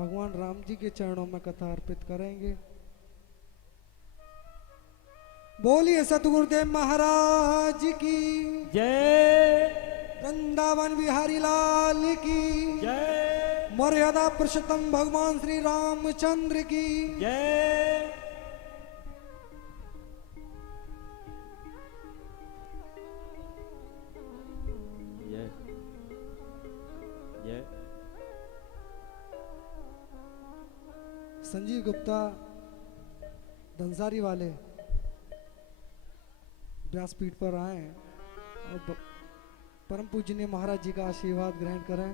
भगवान राम जी के चरणों में कथा अर्पित करेंगे। बोलिए सतगुरुदेव महाराज की जय। वृंदावन बिहारी लाल की जय। मर्यादा पुरुषोत्तम भगवान श्री रामचंद्र की जय। जय। जय। संजीव गुप्ता धनसारी वाले व्यासपीठ पर आए और परम पूजनीय महाराज जी का आशीर्वाद ग्रहण करें।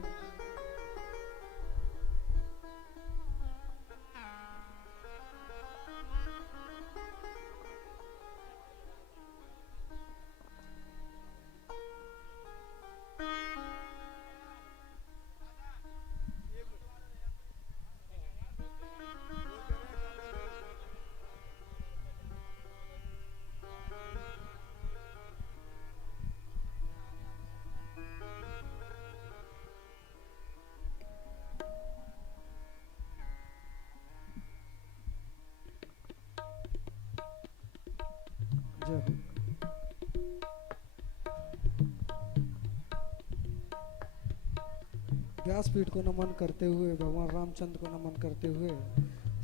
व्यासपीठ को नमन करते हुए, भगवान रामचंद्र को नमन करते हुए,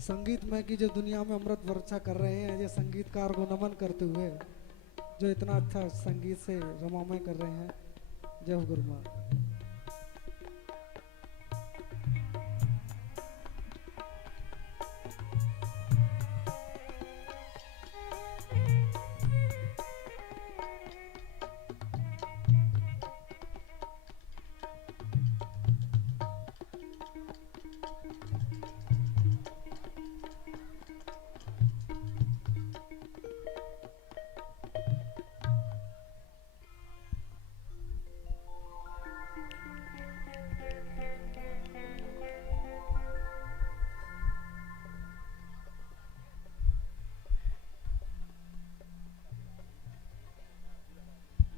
संगीतमय की जो दुनिया में अमृत वर्षा कर रहे हैं, ये संगीतकार को नमन करते हुए जो इतना अच्छा संगीत से रमामय कर रहे हैं। जय हो गुरु माँ।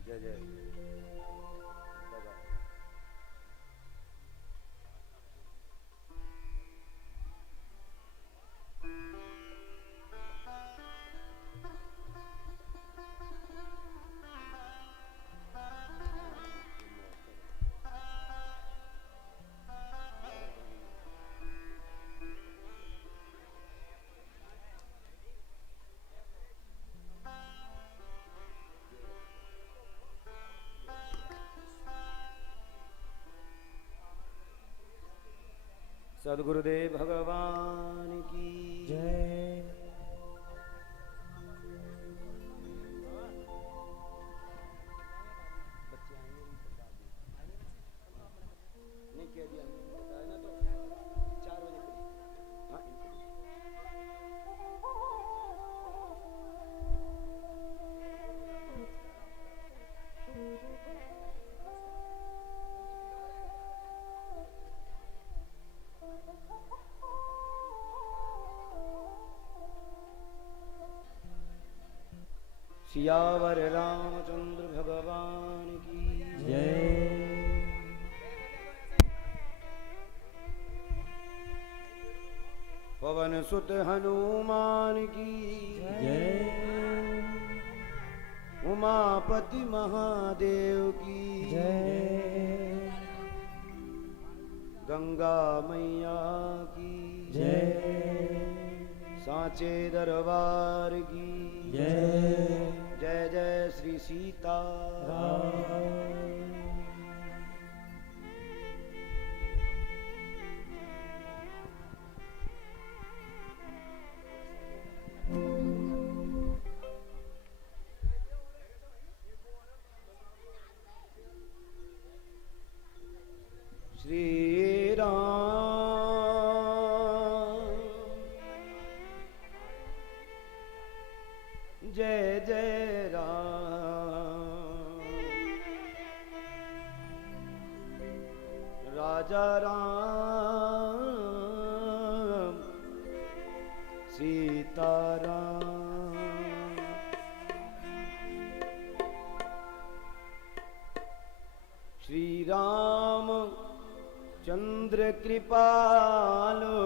जय जय। सद्गुरुदेव भगवान की जय। नहीं कह दिया ना तो 4 बजे हाँ। सियावर रामचंद्र भगवान की जय। पवन सुत हनुमान की जय। उमापति महादेव की जय। गंगा मैया की जय। सांचे दरबार की जय। जय जय श्री सीता श्री राम जय जय राम राजा राम सीता राम श्री राम चंद्र कृपालो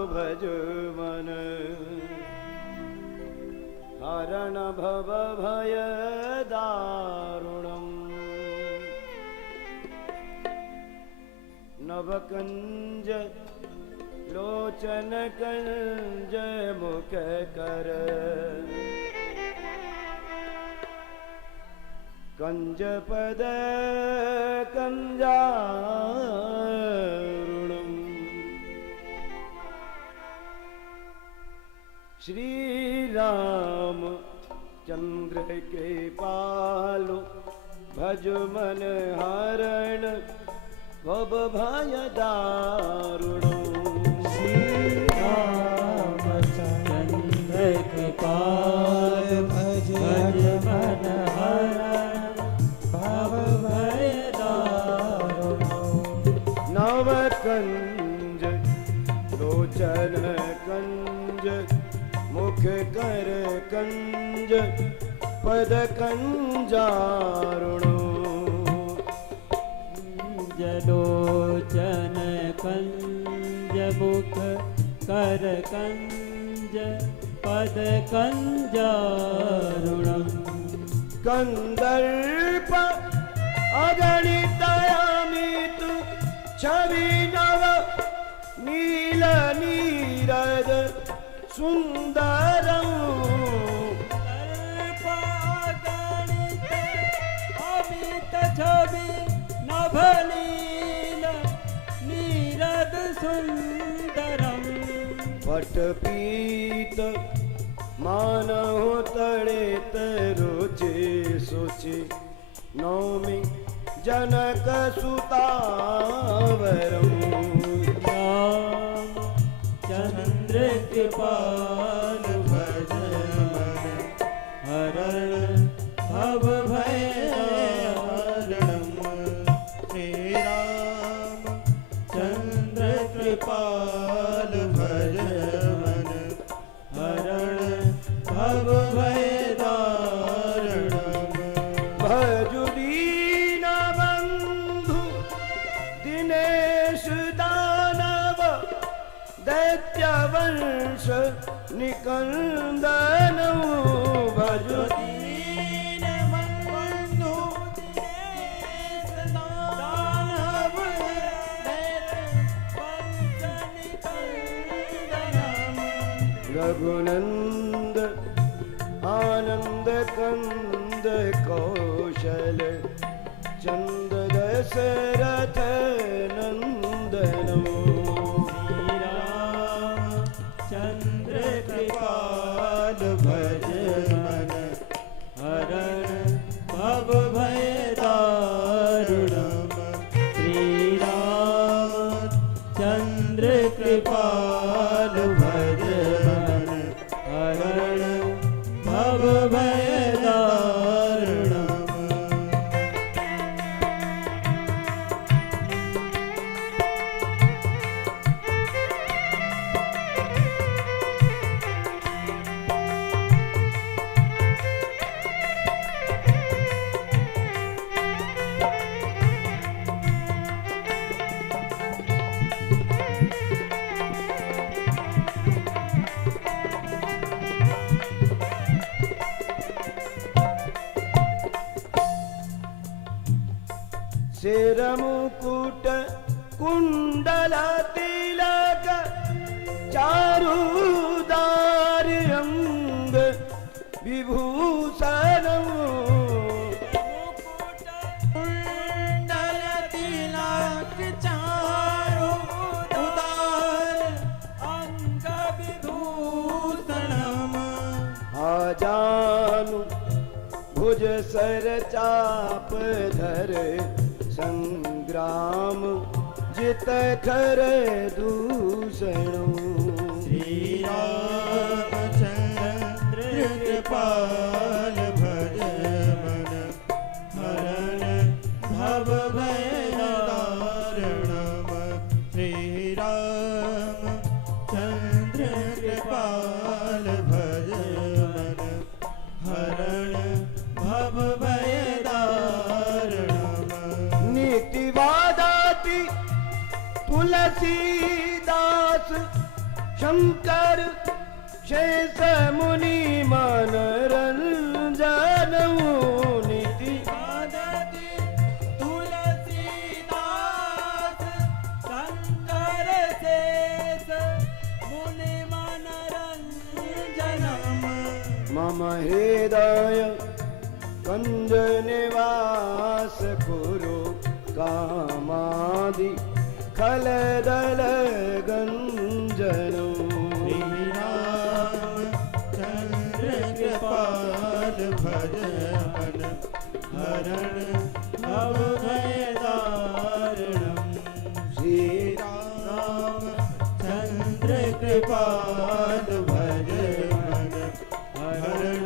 नवकंज लोचन कंज मुख कर कंज पद कंजारुणम श्री राम चंद्र के पालु भज मन हरण भव भय दारुणो रामचंद्र कृपाल भज मन हरण भव भय दारुणो नव कंज लोचन कंज मुख कर कंज पद कंजारुणो जलोचन कंज मुख कर कंज पद कंजारुणम कंदर्प अगणितयामित छवि नव नील नीरद सुंदरम अमित छवि नभनील नीरद सुंदरम पट पीत मानहो तड़े तरुचि सुचि नौमि जनक सुतावरम राम चंद्र कृपाल भज मन हरण भव भय हरणम श्री राम चंद्र कृपाल भज मन हरण भव भय दारुणम भजु दीन बंधु दिनेश दानव दैत्य वंश निकंदन भजु दीन बंधु दिनेश दानव दैत्य वंश निकंदनम रघुनंद आनंद कंद कौशल चंद दशरथ नंदनम श्री राम चंद्र कृपाल भज मन हरण भव भय दारुणम श्री राम चंद्र कृपाल भज मन हरण भव भय दारुणम सिर मुकुट कुंडल तिलक चारुदार अंग विभूषणम कुंडल तिलक चारु उदार अंग विभूषणम आजानु भुज सर चाप धर संग्राम जित खर दूषणो श्री रामचंद्र कृपाल भज मन हरण भव भय दारुणम श्री रामचंद्र कृपाल भज मन हरण भव भय दारुणम नीतिवादाति तुलसीदास शंकर शेष मुनि मनरंजन नीति तुलसीदास मम हृदय कंज निवास कुरु कामादि खलदल गंजनो श्री राम चंद्र कृपाल भज मन हरण भव भय दारुणम् श्री राम चंद्र कृपाल भज मन हरण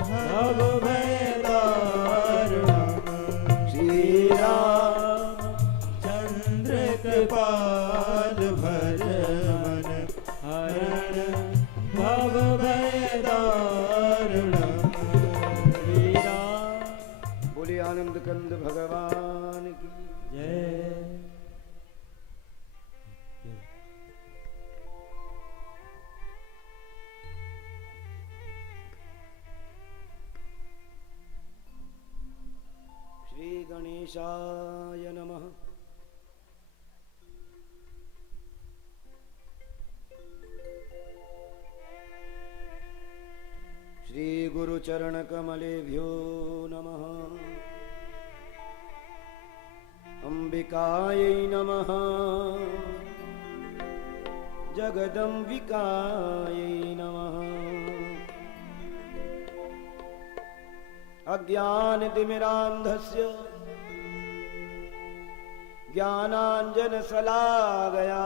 भव भय दारुणम् श्री राम चंद्र कृपाल भज मन हरण भव भय दारुणम् श्री राम। बोले आनंद कंद भगवान की जय। श्री गणेशाय नमः। श्री गुरुचरण कमलेभ्यो नमः। अंबिकायै नमः। जगदंबिकायै नमः। अज्ञानतिमिरान्धस्य ज्ञानाञ्जनशलाकया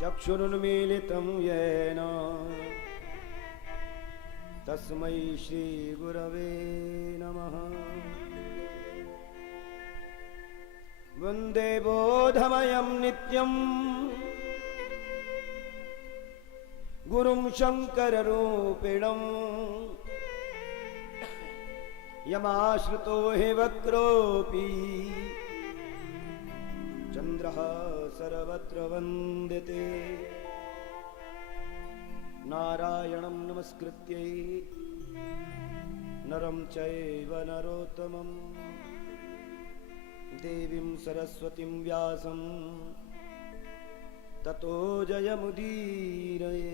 चक्षुरुन्मीलितं येन तस्मै श्रीगुरवे नमः। वन्दे बोधमयं नित्यं गुरुं शङ्कररूपिणम् यमाश्रितो हि वक्रोऽपि चन्द्रः सर्वत्र वन्दते। नारायणं नमस्कृत्य नरं चैव नरोत्तमं देवीं सरस्वतीं व्यासं ततो जयमुदीरये।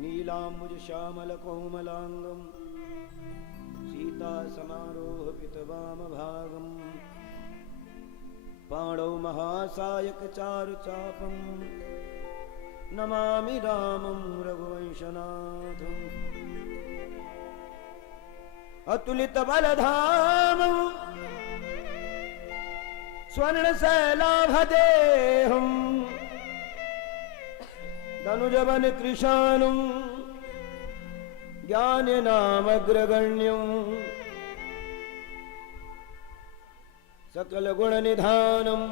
नीलाम्बुजश्यामलकोमलाङ्गं सीतासमारोहपितवामभागं पाणौ महासायकचारुचापं नमामि रामं रघुवंशनाथम्। अतुलितबलधामं स्वर्णशैलाभदेहं धनुजवनकृशानुं ज्ञाननामग्रगण्यं सकलगुणनिधानं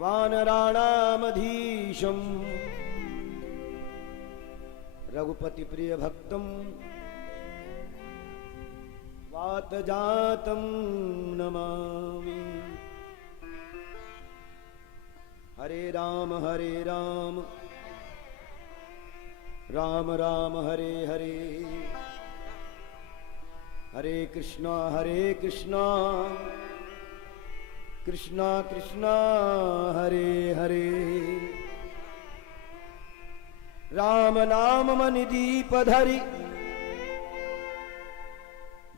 वानराणामधीशं रघुपतिप्रियभक्तं वातजातं नमामि। हरे राम राम राम हरे हरे, हरे कृष्णा कृष्णा कृष्णा हरे हरे। राम नाम मन दीप धरि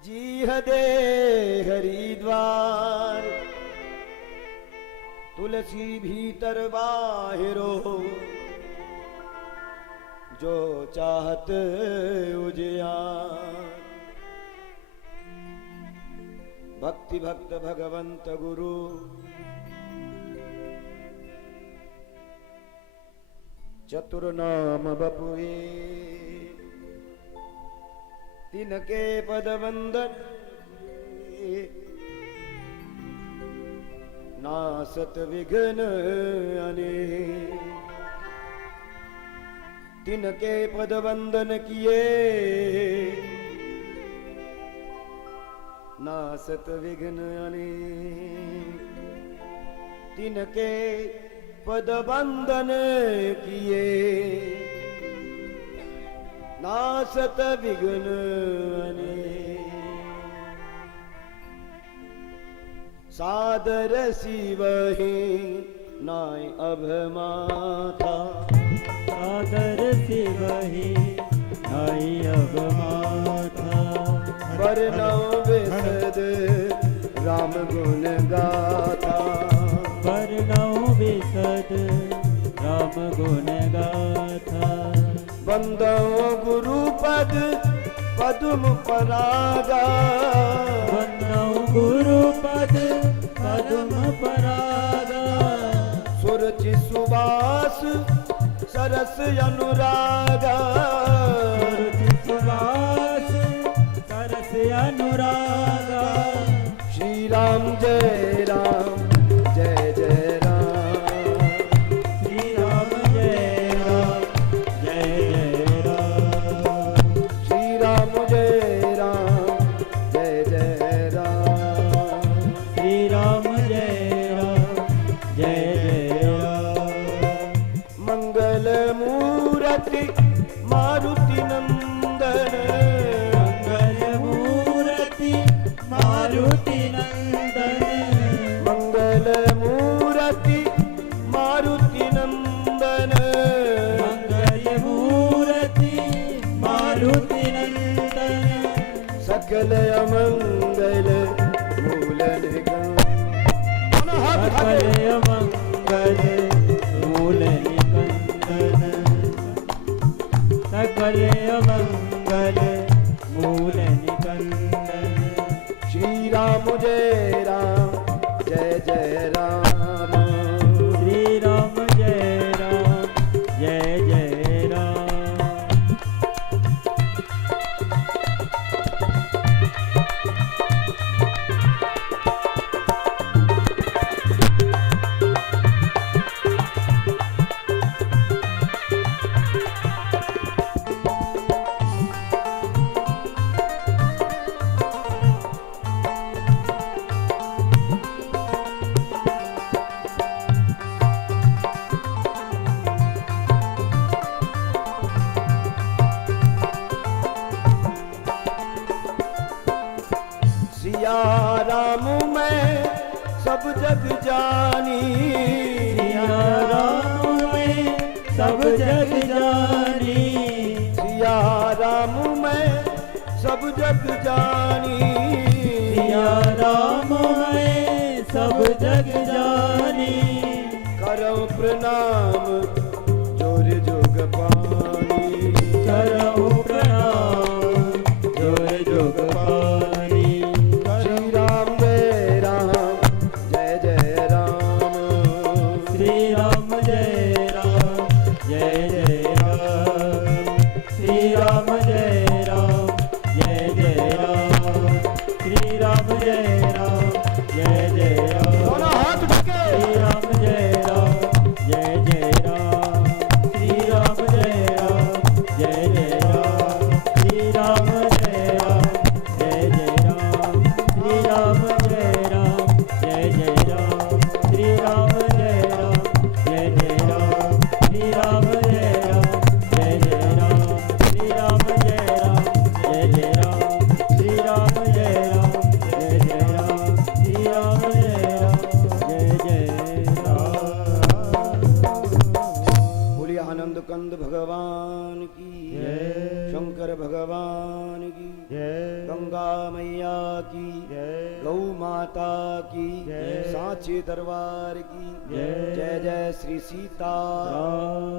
जीह दे हरिद्वार। तुलसी भीतर बाहिरो जो चाहत उजियार। भक्ति भक्त भगवंत गुरु चतुर नाम बपुए। तिनके पद वंदन नासत विघ्न अनेक। तिनके पद वंदन किए नासत विघ्न अनेक। तिनके पद वंदन किए नासत विघ्न अनेक। सादर शिवहि नाय अभमाथा। सादर से वही नाई अब माथा। वर्णव विशद राम गुण गाथा। वर्णव विशद राम गुण गाथा। वंदो गुरु पद पद्म परागा। वंदो गुरु पद पद्म परागा। सुरचि सुवास सरस अनुरागा। सुरचि सुवास सरस अनुरागा। श्री राम जय राम जय जय राम। श्री राम जय राम जय जय राम। श्री राम जय राम जय जय राम। श्री राम जय राम जय जय राम। मंगल मूर्ति मारुति नंदन। मंगल मूर्ति मारुति नंदन। मंगल मूर्ति मारुति नंदन। मंगल मूर्ति मारुति नंदन। सकल अमंगल मूल निगम। सकल मंगल मूल निकंदन। सकल मंगल मूल निकंदन। श्री राम जय राम जय जय राम। श्री राम जय राम जय जय राम। सिया राम मैं सब जग जानी। सिया राम में सब जग जानी। सिया राम मैं सब जग जानी। सिया राम में सब जग जानी। करो प्रणाम जोर जोग पानी। करहु प्रणाम जोर जोग पानी। श्री राम जय राम जय जय राम। श्री राम जय राम जय जय राम। श्री राम जय राम जय जय राम। श्री राम जय राम जय जय राम। दोनों हाथ उठा श्री के। राम जय राम जय जय राम। श्री राम जय राम जय जय राम। श्री राम जय राम जय जय राम। श्री राम जय राम जय जय राम। श्री राम जय राम जय जय राम। श्री राम जय राम जय जय राम। श्री राम जय राम जय जय राम। श्री राम जय राम जय जय राम। श्री राम जय राम जय जय राम। बोलिए आनंद कंद भगवान की जय। शंकर भगवान की जय। गंगा मैया की जय। गौ माता की जय। सांची दरबार की जय। जय जय श्री सीता। राम।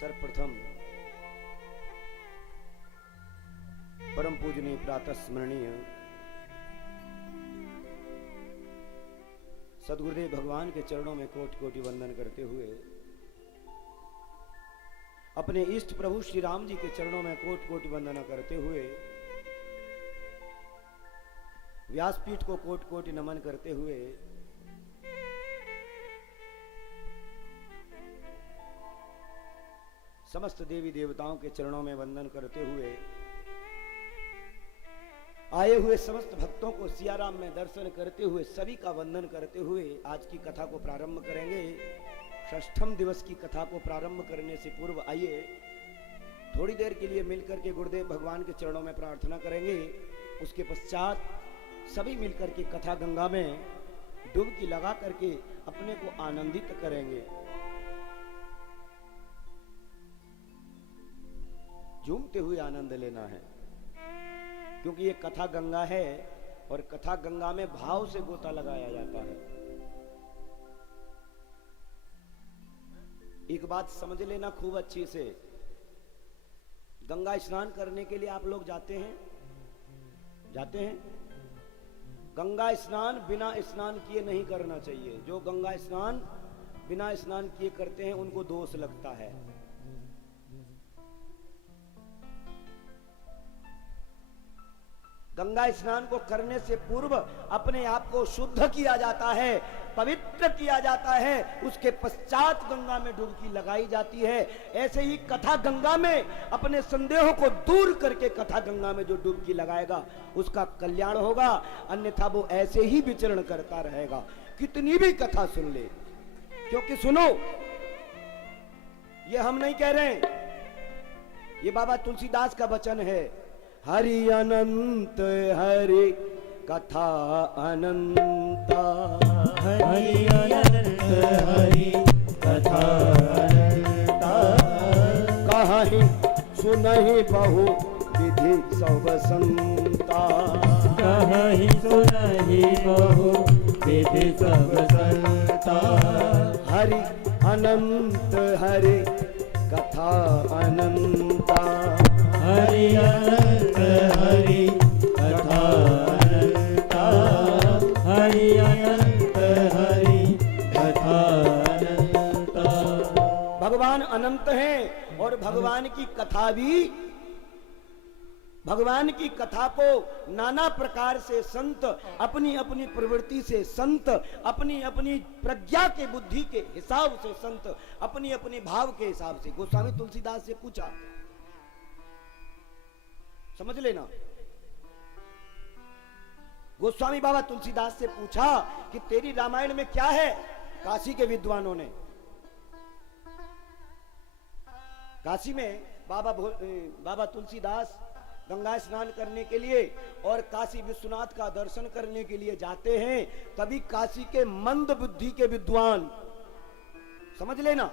सर्वप्रथम परम पूजनीय प्रातः स्मरणीय सदगुरुदेव भगवान के चरणों में कोटि कोटि वंदन करते हुए अपने इष्ट प्रभु श्री राम जी के चरणों में कोटि कोटि वंदना करते हुए व्यासपीठ को कोटि कोटि नमन करते हुए समस्त देवी देवताओं के चरणों में वंदन करते हुए आए हुए समस्त भक्तों को सियाराम में दर्शन करते हुए सभी का वंदन करते हुए आज की कथा को प्रारंभ करेंगे। षष्ठम दिवस की कथा को प्रारंभ करने से पूर्व आइए थोड़ी देर के लिए मिलकर के गुरुदेव भगवान के चरणों में प्रार्थना करेंगे। उसके पश्चात सभी मिलकर के कथा गंगा में डुबकी लगा करके अपने को आनंदित करेंगे। झूमते हुए आनंद लेना है, क्योंकि ये कथा गंगा है और कथा गंगा में भाव से गोता लगाया जाता है। एक बात समझ लेना खूब अच्छी से, गंगा स्नान करने के लिए आप लोग जाते हैं? गंगा स्नान बिना स्नान किए नहीं करना चाहिए। जो गंगा स्नान बिना स्नान किए करते हैं उनको दोष लगता है। गंगा स्नान को करने से पूर्व अपने आप को शुद्ध किया जाता है, पवित्र किया जाता है, उसके पश्चात गंगा में डुबकी लगाई जाती है। ऐसे ही कथा गंगा में अपने संदेहों को दूर करके कथा गंगा में जो डुबकी लगाएगा उसका कल्याण होगा, अन्यथा वो ऐसे ही विचरण करता रहेगा, कितनी भी कथा सुन ले। क्योंकि सुनो, ये हम नहीं कह रहे, ये बाबा तुलसीदास का वचन है। हरि अनंत हरि कथा अनंता, हरि अनंत हरि कथा अनंता, कहीं सुनहि बहु विधि सब संता, कहीं सुनहि बहु विधि सब संता। हरि अनंत हरि कथा अनंता, हरि अनंत हरि कथा अनंता, हरि अनंत हरि कथा अनंता। भगवान अनंत हैं और भगवान की कथा भी, भगवान की कथा को नाना प्रकार से संत अपनी अपनी प्रवृत्ति से, संत अपनी अपनी प्रज्ञा के बुद्धि के हिसाब से, संत अपनी अपनी भाव के हिसाब से। गोस्वामी तुलसीदास से पूछा, समझ लेना, गोस्वामी बाबा तुलसीदास से पूछा कि तेरी रामायण में क्या है? काशी के विद्वानों ने, काशी में बाबा तुलसीदास गंगा स्नान करने के लिए और काशी विश्वनाथ का दर्शन करने के लिए जाते हैं। तभी काशी के मंद बुद्धि के विद्वान, समझ लेना,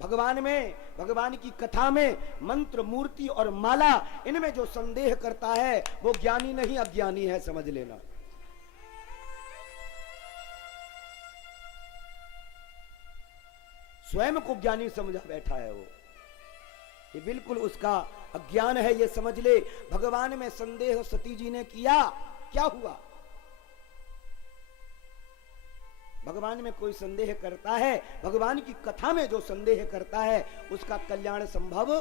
भगवान में, भगवान की कथा में मंत्र, मूर्ति और माला, इनमें जो संदेह करता है वो ज्ञानी नहीं अज्ञानी है, समझ लेना। स्वयं को ज्ञानी समझा बैठा है वो, ये बिल्कुल उसका अज्ञान है, ये समझ ले। भगवान में संदेह सती जी ने किया, क्या हुआ? भगवान में कोई संदेह करता है, भगवान की कथा में जो संदेह करता है उसका कल्याण संभव,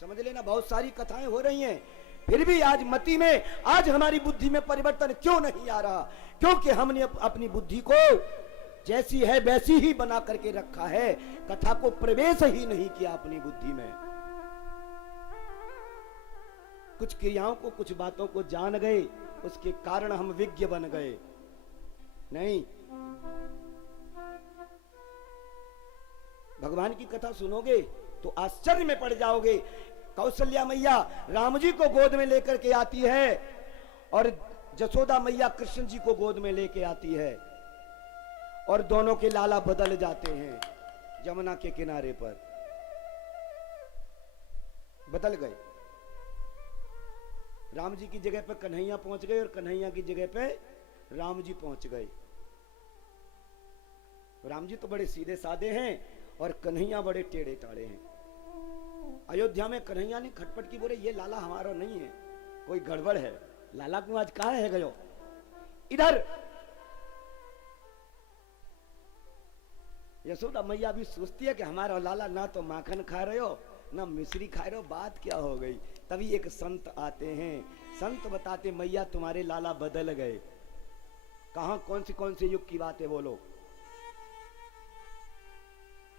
समझ लेना। बहुत सारी कथाएं हो रही हैं, फिर भी आज मति में, आज हमारी बुद्धि में परिवर्तन क्यों नहीं आ रहा? क्योंकि हमने अपनी बुद्धि को जैसी है वैसी ही बना करके रखा है, कथा को प्रवेश ही नहीं किया अपनी बुद्धि में। कुछ क्रियाओं को, कुछ बातों को जान गए, उसके कारण हम विज्ञ बन गए। नहीं, भगवान की कथा सुनोगे तो आश्चर्य में पड़ जाओगे। कौशल्या मैया राम जी को गोद में लेकर के आती है और जसोदा मैया कृष्ण जी को गोद में लेके आती है और दोनों के लाला बदल जाते हैं। जमुना के किनारे पर बदल गए, राम जी की जगह पर कन्हैया पहुंच गए और कन्हैया की जगह पे राम जी पहुंच गए। राम जी तो बड़े सीधे साधे हैं और कन्हैया बड़े टेढ़े टाढ़े हैं। अयोध्या में कन्हैया ने खटपट की, बोले ये लाला हमारा नहीं है, कोई गड़बड़ है, लाला को आज कहां है गयो। इधर यशोदा मैया भी सोचती है कि हमारा लाला ना तो माखन खा रहे हो ना मिश्री खा रहे हो, बात क्या हो गई। तभी एक संत आते हैं, संत बताते मैया तुम्हारे लाला बदल गए। कहां, कौन से युग की बात है बोलो?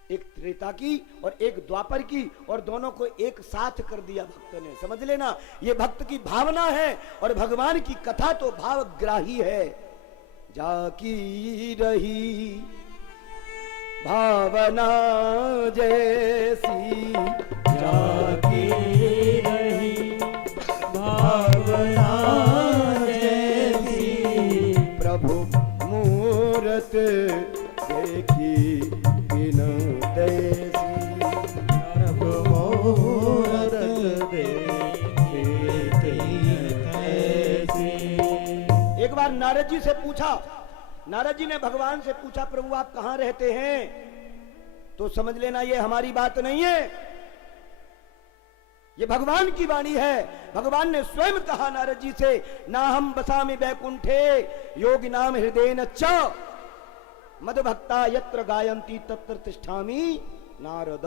एक त्रेता की और एक द्वापर की, और दोनों को एक साथ कर दिया भक्त ने, समझ लेना। ये भक्त की भावना है और भगवान की कथा तो भावग्राही है। जाकी रही भावना जैसी जागी रही भावना जैसी, प्रभु मूरत देखी बिन तैसी। प्रभु मूरत देखी ऐसी। एक बार नारद जी से पूछा, नारद जी ने भगवान से पूछा, प्रभु आप कहां रहते हैं? तो समझ लेना ये हमारी बात नहीं है, ये भगवान की वाणी है। भगवान ने स्वयं कहा नारद जी से, ना हम बसामि वैकुंठे योगी नाम हृदय नच्च मद भक्ता यत्र गायंती तत्र तिष्ठामि नारद।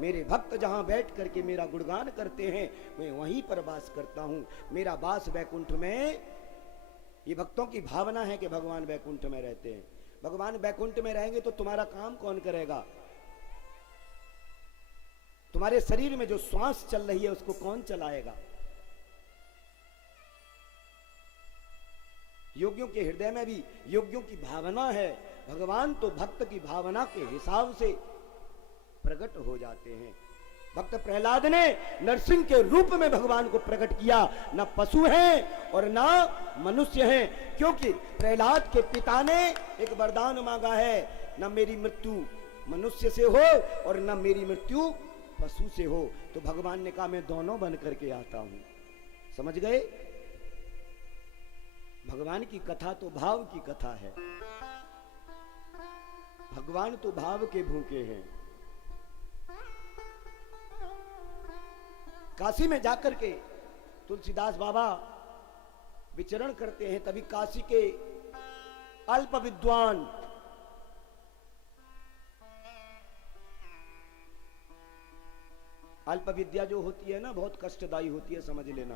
मेरे भक्त जहां बैठ करके मेरा गुणगान करते हैं, मैं वहीं पर वास करता हूं। मेरा वास वैकुंठ में। ये भक्तों की भावना है कि भगवान वैकुंठ में रहते हैं। भगवान वैकुंठ में रहेंगे तो तुम्हारा काम कौन करेगा? तुम्हारे शरीर में जो श्वास चल रही है उसको कौन चलाएगा? योगियों के हृदय में भी योगियों की भावना है। भगवान तो भक्त की भावना के हिसाब से प्रकट हो जाते हैं। भक्त प्रहलाद ने नरसिंह के रूप में भगवान को प्रकट किया। न पशु हैं और न मनुष्य हैं, क्योंकि प्रहलाद के पिता ने एक वरदान मांगा है, न मेरी मृत्यु मनुष्य से हो और न मेरी मृत्यु पशु से हो। तो भगवान ने कहा मैं दोनों बन करके आता हूं। समझ गए? भगवान की कथा तो भाव की कथा है। भगवान तो भाव के भूखे हैं। काशी में जाकर के तुलसीदास बाबा विचरण करते हैं, तभी काशी के अल्प विद्वान अल्प विद्या जो होती है ना, बहुत कष्टदायी होती है, समझ लेना।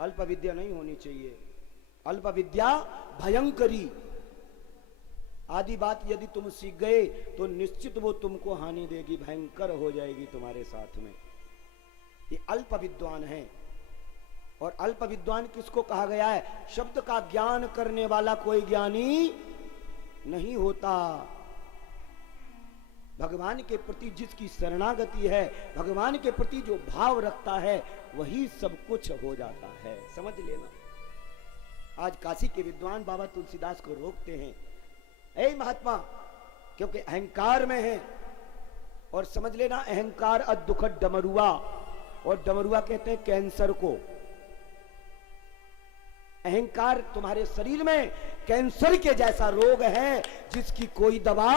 अल्प विद्या नहीं होनी चाहिए। अल्प विद्या भयंकरी। आदि बात यदि तुम सीख गए तो निश्चित वो तुमको हानि देगी, भयंकर हो जाएगी तुम्हारे साथ में। ये अल्प विद्वान है। और अल्प विद्वान किसको कहा गया है? शब्द का ज्ञान करने वाला कोई ज्ञानी नहीं होता। भगवान के प्रति जिसकी शरणागति है, भगवान के प्रति जो भाव रखता है, वही सब कुछ हो जाता है। समझ लेना। आज काशी के विद्वान बाबा तुलसीदास को रोकते हैं, ऐ महात्मा, क्योंकि अहंकार में है। और समझ लेना, अहंकार अदुखद डमरुआ, और डमरुआ कहते हैं कैंसर को। अहंकार तुम्हारे शरीर में कैंसर के जैसा रोग है, जिसकी कोई दवा।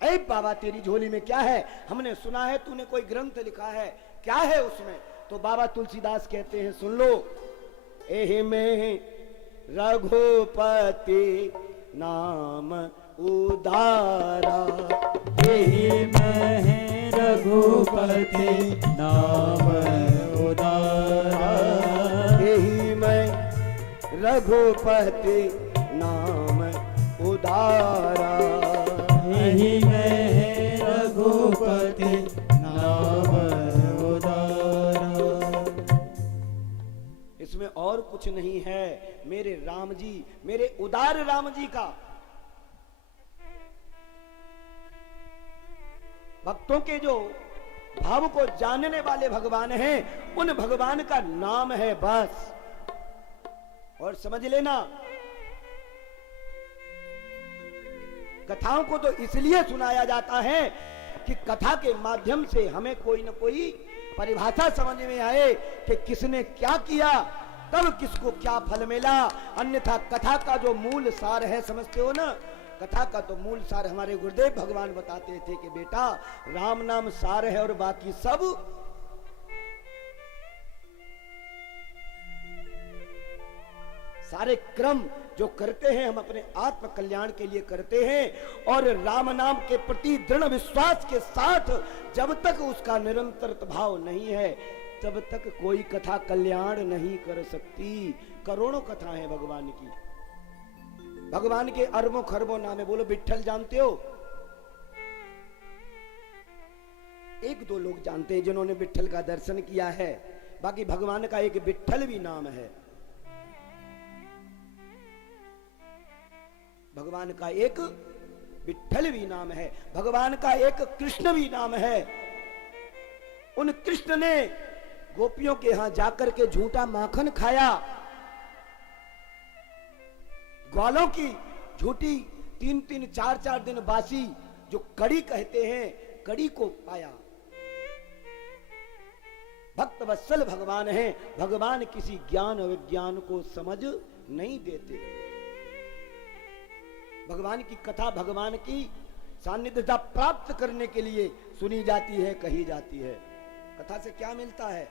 ऐ बाबा तेरी झोली में क्या है? हमने सुना है तूने कोई ग्रंथ लिखा है, क्या है उसमें? तो बाबा तुलसीदास कहते हैं, सुन लो, एहि में रघुपति नाम उदारा। एहि में रघुपति नाम उदारा। एहि में रघुपति नाम उदारा। एहि में रघुपति नाम उदारा। इसमें और कुछ नहीं है, मेरे राम जी, मेरे उदार राम जी का, भक्तों के जो भाव को जानने वाले भगवान हैं, उन भगवान का नाम है बस। और समझ लेना, कथाओं को तो इसलिए सुनाया जाता है कि कथा के माध्यम से हमें कोई न कोई परिभाषा समझ में आए कि किसने क्या किया, तब किसको क्या फल मिला। अन्यथा कथा का जो मूल सार है, समझते हो ना, कथा का तो मूल सार हमारे गुरुदेव भगवान बताते थे कि बेटा राम नाम सार है और बाकी सब सारे क्रम जो करते हैं हम अपने आत्म कल्याण के लिए करते हैं। और राम नाम के प्रति दृढ़ विश्वास के साथ जब तक उसका निरंतर भाव नहीं है, तब तक कोई कथा कल्याण नहीं कर सकती। करोड़ों कथा है भगवान की, भगवान के अरबों खरबों नाम है। बोलो विट्ठल जानते हो? एक दो लोग जानते हैं जिन्होंने विट्ठल का दर्शन किया है। बाकी भगवान का एक विट्ठल भी नाम है, भगवान का एक विट्ठल भी नाम है, भगवान का एक कृष्ण भी नाम है। उन कृष्ण ने गोपियों के यहां जाकर के झूठा माखन खाया, ग्वालों की झूठी 3-3 4-4 दिन बासी जो कड़ी कहते हैं, कड़ी को पाया। भक्त वत्सल भगवान हैं, भगवान किसी ज्ञान विज्ञान को समझ नहीं देते। भगवान की कथा भगवान की सान्निध्यता प्राप्त करने के लिए सुनी जाती है, कही जाती है। कथा से क्या मिलता है?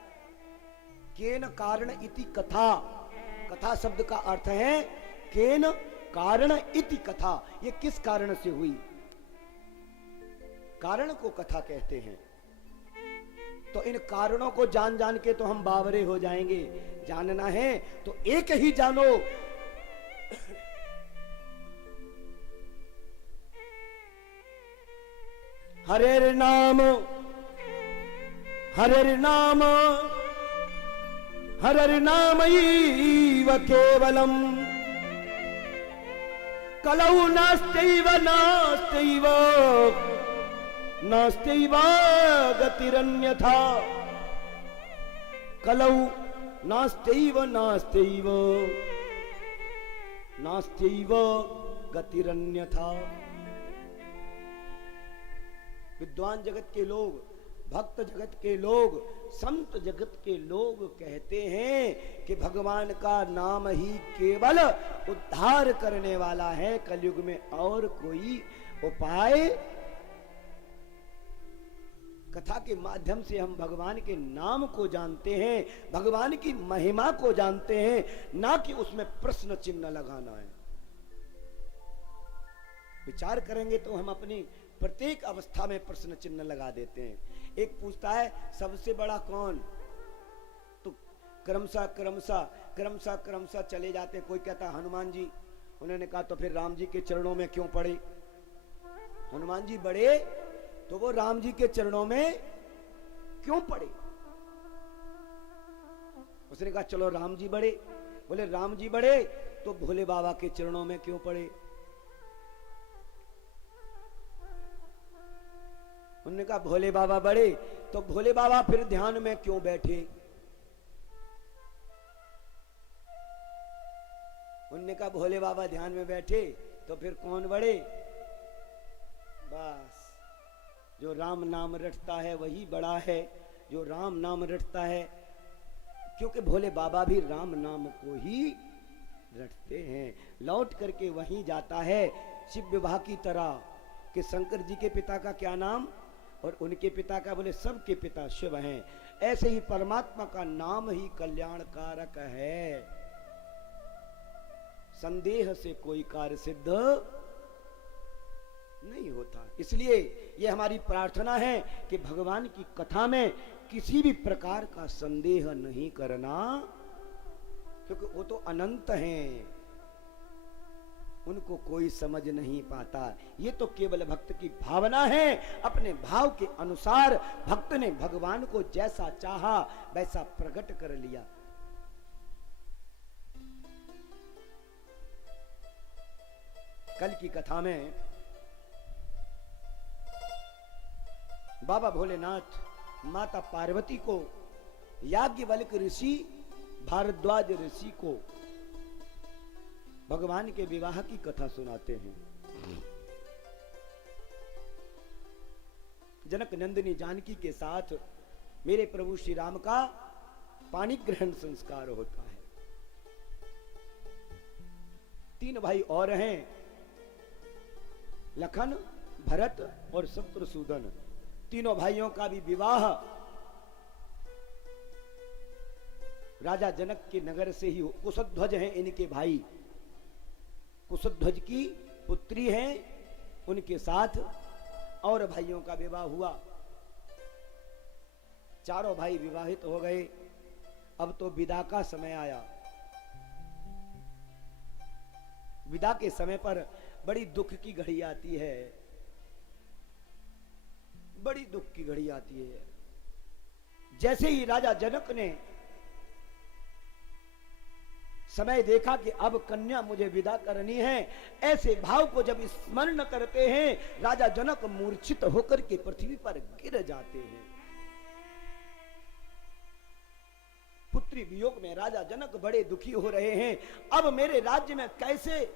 केन कारण इति कथा। कथा शब्द का अर्थ है केन कारण इति कथा। ये किस कारण से हुई? कारण को कथा कहते हैं। तो इन कारणों को जान जान के तो हम बावरे हो जाएंगे। जानना है तो एक ही जानो, हरेर नाम हरेर नाम हरेर नामैव केवलम कलौ नास्त्यैव नास्त्यैव नास्त्यैव गतिरन्यथा। कलौ नास्त्यैव नास्त्यैव नास्त्यैव गतिरन्यथा। विद्वान जगत के लोग, भक्त जगत के लोग, संत जगत के लोग कहते हैं कि भगवान का नाम ही केवल उद्धार करने वाला है, कलयुग में और कोई उपाय। कथा के माध्यम से हम भगवान के नाम को जानते हैं, भगवान की महिमा को जानते हैं, ना कि उसमें प्रश्न चिन्ह लगाना है। विचार करेंगे तो हम अपनी प्रत्येक अवस्था में प्रश्न चिन्ह लगा देते हैं। एक पूछता है सबसे बड़ा कौन, तो क्रमशः क्रमशः क्रमशः क्रमशः चले जाते। कोई कहता हनुमान जी, उन्होंने कहा तो फिर राम जी के चरणों में क्यों पड़े? हनुमान जी बड़े तो वो राम जी के चरणों में क्यों पड़े? उसने कहा चलो राम जी बड़े, बोले राम जी बड़े तो भोले बाबा के चरणों में क्यों पड़े? उन्होंने कहा भोले बाबा बड़े तो भोले बाबा फिर ध्यान में क्यों बैठे? उन्होंने कहा भोले बाबा ध्यान में बैठे तो फिर कौन बड़े? बस जो राम नाम रटता है वही बड़ा है, जो राम नाम रटता है, क्योंकि भोले बाबा भी राम नाम को ही रटते हैं। लौट करके वहीं जाता है शिव विवाह की तरह कि शंकर जी के पिता का क्या नाम और उनके पिता का, बोले सबके पिता शिव हैं। ऐसे ही परमात्मा का नाम ही कल्याणकारक है, संदेह से कोई कार्य सिद्ध नहीं होता। इसलिए यह हमारी प्रार्थना है कि भगवान की कथा में किसी भी प्रकार का संदेह नहीं करना, क्योंकि वो तो अनंत हैं, उनको कोई समझ नहीं पाता। ये तो केवल भक्त की भावना है। अपने भाव के अनुसार भक्त ने भगवान को जैसा चाहा वैसा प्रकट कर लिया। कल की कथा में बाबा भोलेनाथ माता पार्वती को, याज्ञवल्क्य ऋषि, भारद्वाज ऋषि को भगवान के विवाह की कथा सुनाते हैं। जनक नंदिनी जानकी के साथ मेरे प्रभु श्री राम का पानी ग्रहण संस्कार होता है। 3 भाई और हैं, लखन, भरत और शत्रुसूदन। तीनों भाइयों का भी विवाह राजा जनक के नगर से ही। कुशध्वज हैं इनके भाई, कुशध्वज की पुत्री हैं, उनके साथ और भाइयों का विवाह हुआ। चारों भाई विवाहित हो गए। अब तो विदा का समय आया। विदा के समय पर बड़ी दुख की घड़ी आती है, बड़ी दुख की घड़ी आती है। जैसे ही राजा जनक ने समय देखा कि अब कन्या मुझे विदा करनी है। ऐसे भाव को जब स्मरण करते हैं राजा जनक मूर्छित होकर के पृथ्वी पर गिर जाते हैं। पुत्री वियोग में राजा जनक बड़े दुखी हो रहे हैं। अब मेरे राज्य में कैसे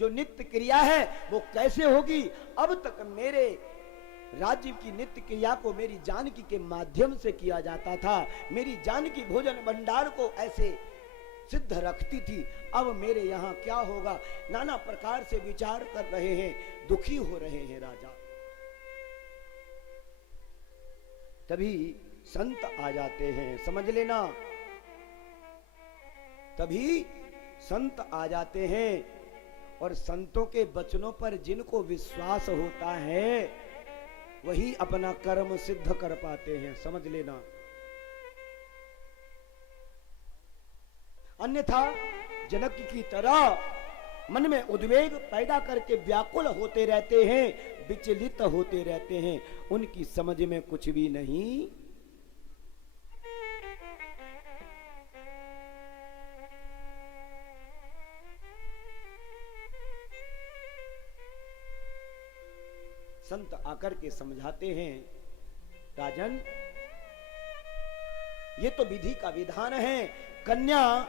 जो नित्य क्रिया है वो कैसे होगी? अब तक मेरे राज्य की नित्य क्रिया को मेरी जानकी के माध्यम से किया जाता था। मेरी जानकी भोजन भंडार को ऐसे सिद्ध रखती थी। अब मेरे यहाँ क्या होगा? नाना प्रकार से विचार कर रहे हैं, दुखी हो रहे हैं राजा। तभी संत आ जाते हैं, समझ लेना, तभी संत आ जाते हैं। और संतों के वचनों पर जिनको विश्वास होता है वही अपना कर्म सिद्ध कर पाते हैं, समझ लेना। अन्यथा जनक की तरह मन में उद्वेग पैदा करके व्याकुल होते रहते हैं, विचलित होते रहते हैं, उनकी समझ में कुछ भी नहीं। संत आकर के समझाते हैं, राजन ये तो विधि का विधान है, कन्या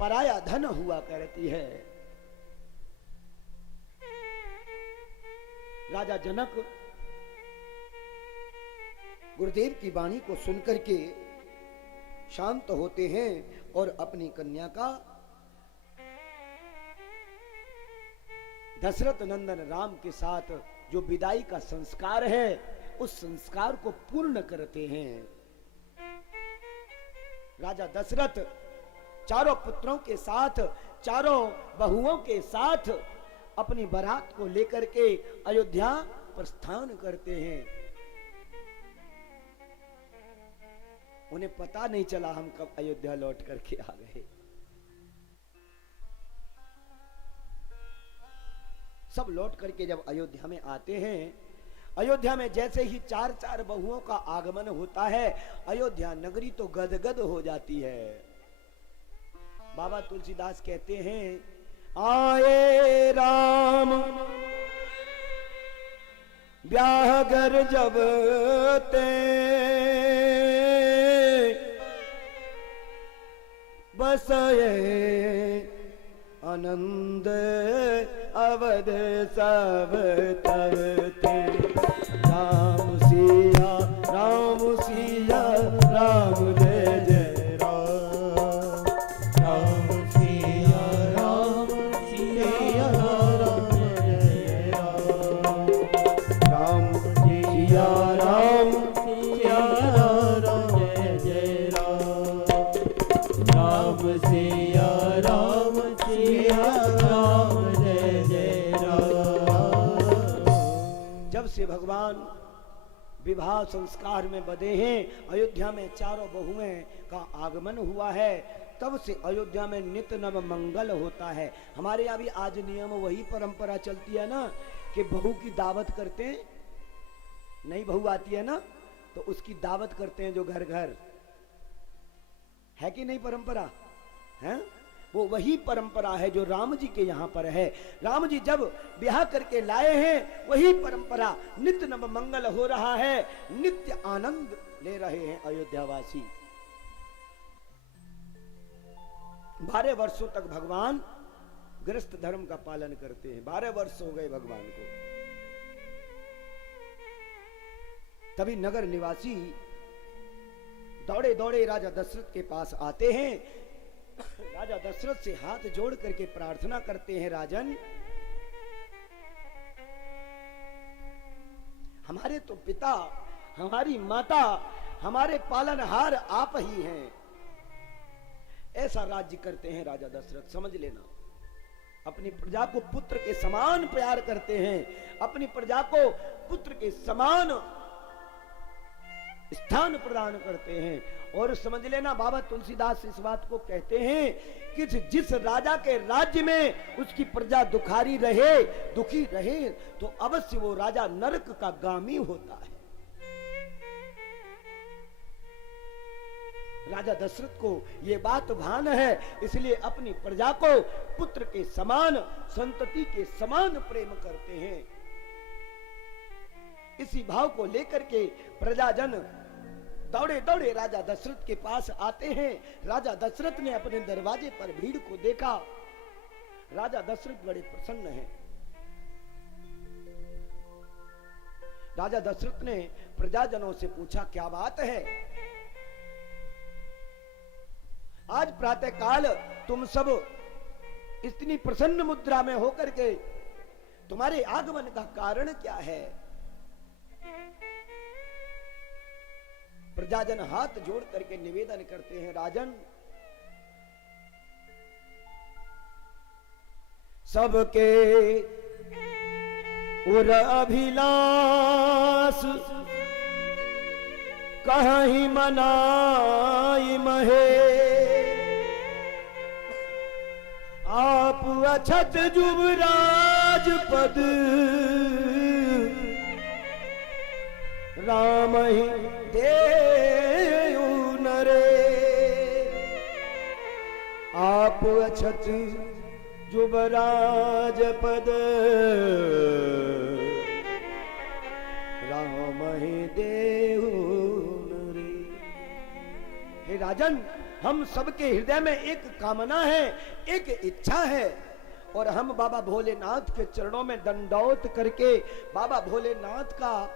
पराया धन हुआ करती है। राजा जनक गुरुदेव की वाणी को सुनकर के शांत होते हैं और अपनी कन्या का दशरथ नंदन राम के साथ जो विदाई का संस्कार है उस संस्कार को पूर्ण करते हैं। राजा दशरथ चारों पुत्रों के साथ, चारों बहुओं के साथ अपनी बारात को लेकर के अयोध्या प्रस्थान करते हैं। उन्हें पता नहीं चला हम कब अयोध्या लौट करके आ गए। सब लौट करके जब अयोध्या में आते हैं, अयोध्या में जैसे ही चार चार बहुओं का आगमन होता है अयोध्या नगरी तो गदगद हो जाती है। बाबा तुलसीदास कहते हैं, आए राम ब्याह घर जब ते बसये आनंद अवध सब तवते। राम सिया राम जय जय राम। राम सिया राम जय राम। राम सिया राम जय जय राम। राम सिया राम जय जय राम। जब से भगवान विवाह संस्कार में बधे हैं, अयोध्या में चारों बहुएं का आगमन हुआ है, तब से अयोध्या में नित्य नव मंगल होता है। हमारे यहाँ भी आज नियम वही परंपरा चलती है ना कि बहू की दावत करते हैं, नई बहू आती है ना तो उसकी दावत करते हैं जो घर घर है कि नहीं परंपरा है। वो वही परंपरा है जो राम जी के यहाँ पर है। राम जी जब ब्याह करके लाए हैं वही परंपरा, नित्य नव मंगल हो रहा है, नित्य आनंद ले रहे हैं अयोध्यावासी। 12 वर्षों तक भगवान गृहस्थ धर्म का पालन करते हैं। 12 वर्ष हो गए भगवान को। तभी नगर निवासी दौड़े दौड़े राजा दशरथ के पास आते हैं। राजा दशरथ से हाथ जोड़ करके प्रार्थना करते हैं, राजन हमारे तो पिता, हमारी माता, हमारे पालनहार आप ही हैं। ऐसा राज्य करते हैं राजा दशरथ, समझ लेना। अपनी प्रजा को पुत्र के समान प्यार करते हैं, अपनी प्रजा को पुत्र के समान स्थान प्रदान करते हैं। और समझ लेना बाबा तुलसीदास इस बात को कहते हैं कि जिस राजा के राज्य में उसकी प्रजा दुखारी रहे, दुखी रहे, तो अवश्य वो राजा नरक का गामी होता है। राजा दशरथ को ये बात भान है, इसलिए अपनी प्रजा को पुत्र के समान, संतति के समान प्रेम करते हैं। इसी भाव को लेकर के प्रजाजन दौड़े दौड़े राजा दशरथ के पास आते हैं। राजा दशरथ ने अपने दरवाजे पर भीड़ को देखा। राजा दशरथ बड़े प्रसन्न हैं। राजा दशरथ ने प्रजाजनों से पूछा, क्या बात है? आज प्रातः काल तुम सब इतनी प्रसन्न मुद्रा में होकर के तुम्हारे आगमन का कारण क्या है? प्रजाजन हाथ जोड़ करके निवेदन करते हैं, राजन, सबके उर अभिलाष कहीं मनाई महे, आप अछत जुबराज पद राम ही देऊ नरे, आप अछत जुबराज पद राम ही देऊ नरे। हे राजन, हम सबके हृदय में एक कामना है, एक इच्छा है, और हम बाबा भोलेनाथ के चरणों में दंडौत करके बाबा भोलेनाथ का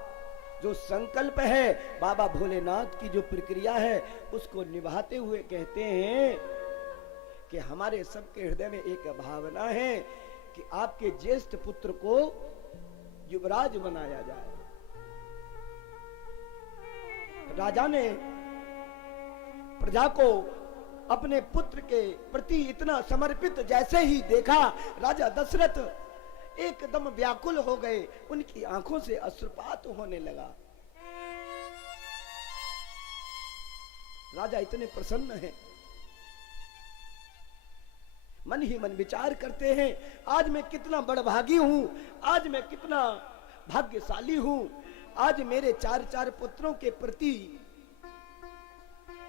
जो संकल्प है, बाबा भोलेनाथ की जो प्रक्रिया है, उसको निभाते हुए कहते हैं कि हमारे सबके हृदय में एक भावना है कि आपके ज्येष्ठ पुत्र को युवराज बनाया जाए। राजा ने प्रजा को अपने पुत्र के प्रति इतना समर्पित जैसे ही देखा, राजा दशरथ एकदम व्याकुल हो गए, उनकी आंखों से अश्रुपात होने लगा। राजा इतने प्रसन्न हैं, मन ही मन विचार करते हैं, आज मैं कितना बड़भागी हूं, आज मैं कितना भाग्यशाली हूं, आज मेरे चार चार पुत्रों के प्रति,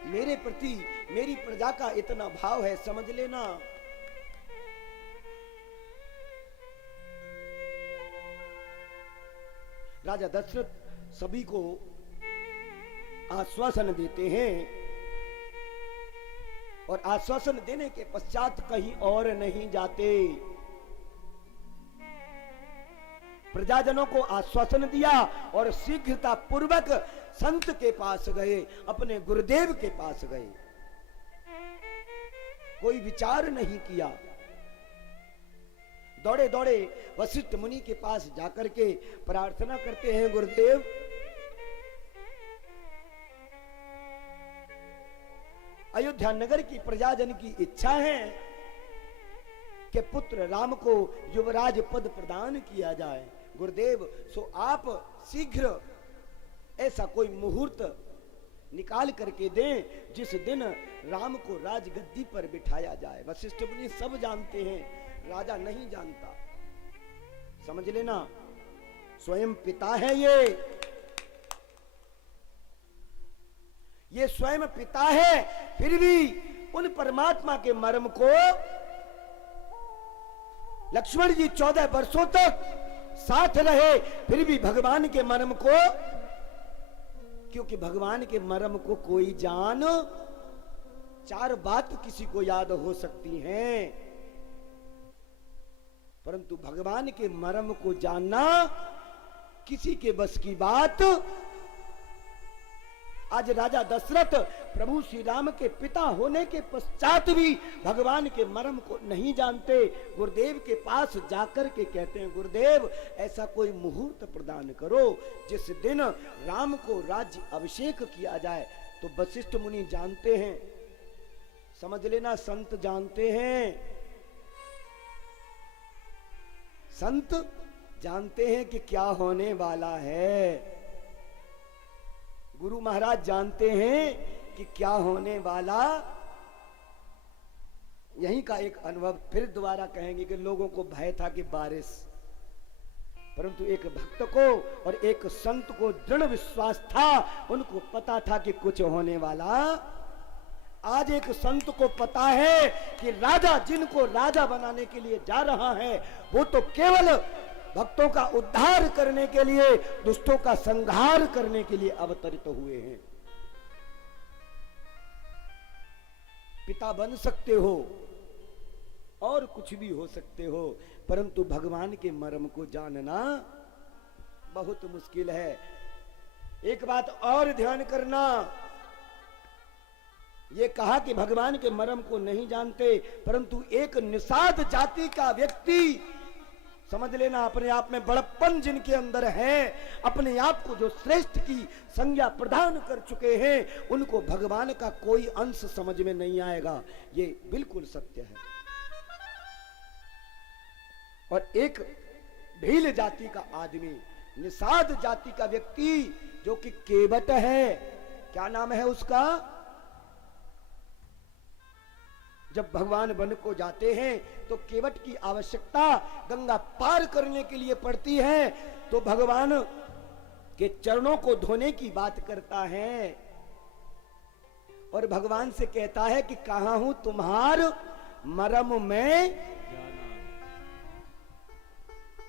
मेरे प्रति मेरी प्रजा का इतना भाव है, समझ लेना। राजा दशरथ सभी को आश्वासन देते हैं, और आश्वासन देने के पश्चात कहीं और नहीं जाते। प्रजाजनों को आश्वासन दिया और शीघ्रता पूर्वक संत के पास गए, अपने गुरुदेव के पास गए। कोई विचार नहीं किया, दौड़े दौड़े वशिष्ठ मुनि के पास जाकर के प्रार्थना करते हैं, गुरुदेव, अयोध्या नगर की प्रजाजन की इच्छा है कि पुत्र राम को युवराज पद प्रदान किया जाए। गुरुदेव, सो आप शीघ्र ऐसा कोई मुहूर्त निकाल करके दें जिस दिन राम को राजगद्दी पर बिठाया जाए। वशिष्ठ मुनि सब जानते हैं, राजा नहीं जानता, समझ लेना। स्वयं पिता है ये स्वयं पिता है, फिर भी उन परमात्मा के मर्म को लक्ष्मण जी 14 वर्षों तक साथ रहे, फिर भी भगवान के मर्म को, क्योंकि भगवान के मर्म को कोई जान, चार बात किसी को याद हो सकती हैं, परंतु भगवान के मर्म को जानना किसी के बस की बात। आज राजा दशरथ प्रभु श्री राम के पिता होने के पश्चात भी भगवान के मर्म को नहीं जानते। गुरुदेव के पास जाकर के कहते हैं, गुरुदेव, ऐसा कोई मुहूर्त प्रदान करो जिस दिन राम को राज्य अभिषेक किया जाए। तो वशिष्ठ मुनि जानते हैं, समझ लेना, संत जानते हैं, संत जानते हैं कि क्या होने वाला है। गुरु महाराज जानते हैं कि क्या होने वाला। यहीं का एक अनुभव फिर दोबारा कहेंगे कि लोगों को भय था कि बारिश, परंतु एक भक्त को और एक संत को दृढ़ विश्वास था, उनको पता था कि कुछ होने वाला आज एक संत को पता है कि राजा जिनको राजा बनाने के लिए जा रहा है वो तो केवल भक्तों का उद्धार करने के लिए, दुष्टों का संहार करने के लिए अवतरित हुए हैं। पिता बन सकते हो और कुछ भी हो सकते हो, परंतु भगवान के मर्म को जानना बहुत मुश्किल है। एक बात और ध्यान करना, ये कहा कि भगवान के मर्म को नहीं जानते, परंतु एक निषाद जाति का व्यक्ति, समझ लेना, अपने आप में बड़प्पन जिनके अंदर है, अपने आप को जो श्रेष्ठ की संज्ञा प्रदान कर चुके हैं, उनको भगवान का कोई अंश समझ में नहीं आएगा। ये बिल्कुल सत्य है। और एक भील जाति का आदमी, निषाद जाति का व्यक्ति जो कि केवट है, क्या नाम है उसका, जब भगवान वन को जाते हैं तो केवट की आवश्यकता गंगा पार करने के लिए पड़ती है, तो भगवान के चरणों को धोने की बात करता है और भगवान से कहता है कि कहां हूं तुम्हार मर्म में।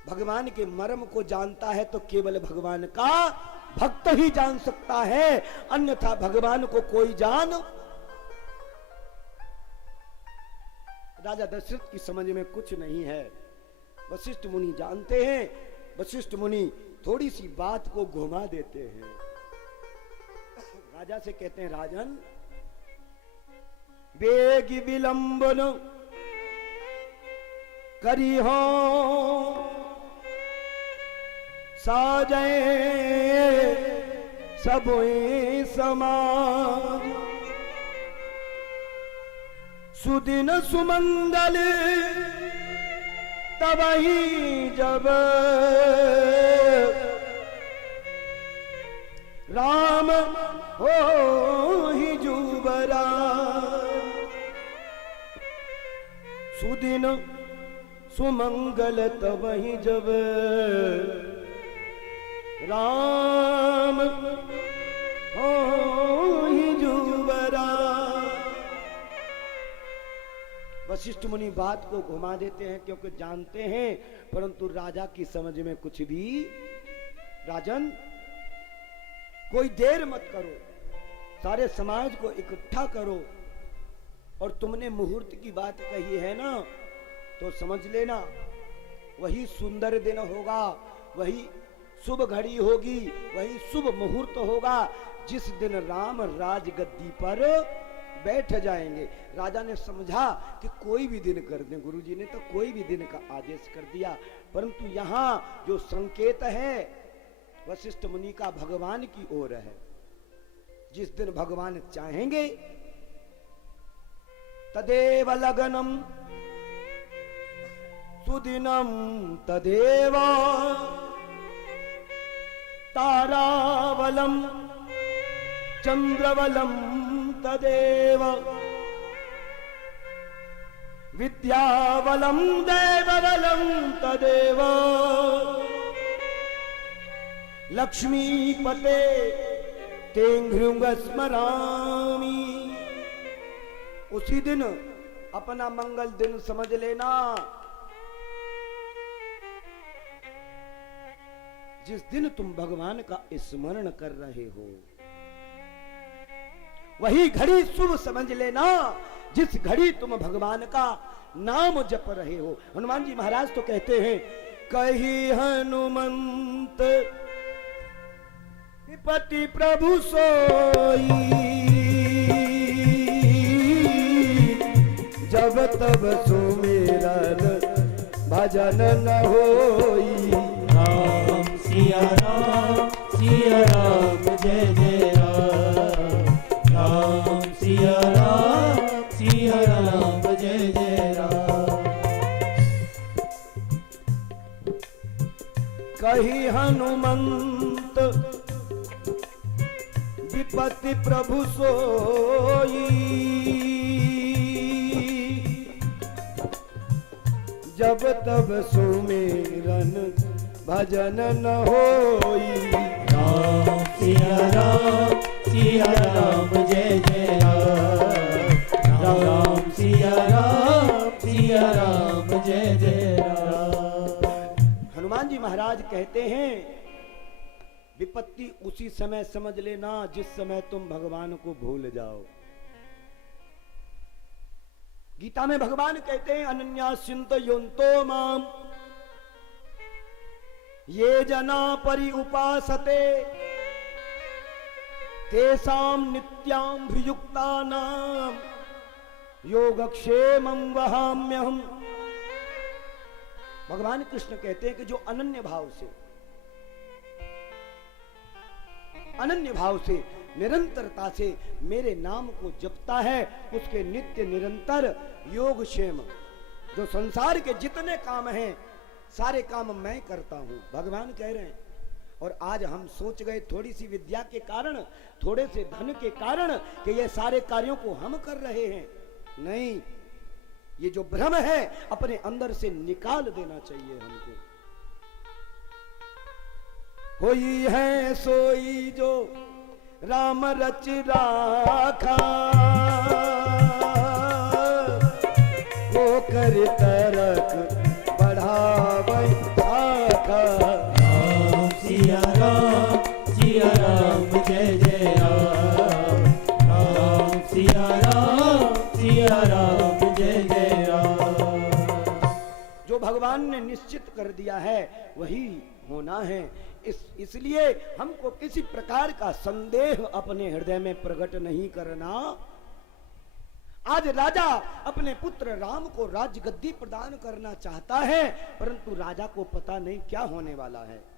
भगवान के मर्म को जानता है तो केवल भगवान का भक्त ही जान सकता है, अन्यथा भगवान को कोई जान। राजा दशरथ की समझ में कुछ नहीं है। वशिष्ठ मुनि जानते हैं। वशिष्ठ मुनि थोड़ी सी बात को घुमा देते हैं। राजा से कहते हैं, राजन बेगी विलंबन करी हो साजय सबों समान, सुदिन सुमंगल तबही जब राम हो ही जुबरा, सुदिन सुमंगल तबही जब राम हो ही जुबरा। वशिष्ठ मुनि बात को घुमा देते हैं क्योंकि जानते हैं, परंतु राजा की समझ में कुछ भी। राजन कोई देर मत करो, सारे समाज को इकट्ठा करो, और तुमने मुहूर्त की बात कही है ना, तो समझ लेना वही सुंदर दिन होगा, वही शुभ घड़ी होगी, वही शुभ मुहूर्त होगा जिस दिन राम राजगद्दी पर बैठ जाएंगे। राजा ने समझा कि कोई भी दिन कर दें, गुरुजी ने तो कोई भी दिन का आदेश कर दिया, परंतु यहाँ जो संकेत है वशिष्ठ मुनि का भगवान की ओर है। जिस दिन भगवान चाहेंगे तदेव लगनम सुदिनम तदेव तारावलम चंद्रवलम तदेव विद्यावलम देववलम तदेव लक्ष्मीपते तेंघ्रुंग स्मरामि। उसी दिन अपना मंगल दिन समझ लेना, जिस दिन तुम भगवान का स्मरण कर रहे हो वही घड़ी शुभ समझ लेना, जिस घड़ी तुम भगवान का नाम जप रहे हो। हनुमान जी महाराज तो कहते हैं, कही हनुमंत विपति प्रभु सोई, जब तब सुमिरन भजन न होई। राम सिया राम जय जय राम, राम सिया राम जय जय राम। कही हनुमंत विपति प्रभु सोई, जब तब सुमिरन भजन न होई। राम सिया राम जय जय राम, हनुमान जी महाराज कहते हैं विपत्ति उसी समय समझ लेना जिस समय तुम भगवान को भूल जाओ। गीता में भगवान कहते हैं अनन्यास्यन्त योन्तो माम ये जना परि उपासते तेषां नित्याभियुक्तानां योगक्षेमं वहाम्यहम्। भगवान कृष्ण कहते हैं कि जो अनन्य भाव से निरंतरता से मेरे नाम को जपता है उसके नित्य निरंतर योगक्षेम, जो संसार के जितने काम हैं सारे काम मैं करता हूं, भगवान कह रहे हैं। और आज हम सोच गए थोड़ी सी विद्या के कारण, थोड़े से धन के कारण कि ये सारे कार्यों को हम कर रहे हैं। नहीं, ये जो भ्रम है अपने अंदर से निकाल देना चाहिए हमको। कोई है सोई जो राम रच राखा, वो कर तरक बढ़ावे शाखा। राम सिया राम जय जय राम, राम सिया राम जय जय राम। जो भगवान ने निश्चित कर दिया है वही होना है। इसलिए हमको किसी प्रकार का संदेह अपने हृदय में प्रकट नहीं करना। आज राजा अपने पुत्र राम को राजगद्दी प्रदान करना चाहता है, परंतु राजा को पता नहीं क्या होने वाला है।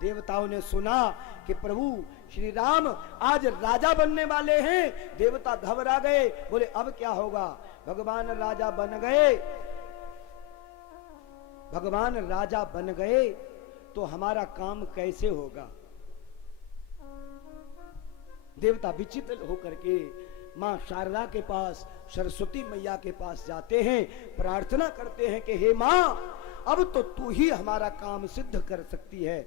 देवताओं ने सुना कि प्रभु श्री राम आज राजा बनने वाले हैं। देवता घबरा गए, बोले अब क्या होगा। भगवान राजा बन गए तो हमारा काम कैसे होगा। देवता विचित्र होकर के मां शारदा के पास, सरस्वती मैया के पास जाते हैं, प्रार्थना करते हैं कि हे मां, अब तो तू ही हमारा काम सिद्ध कर सकती है।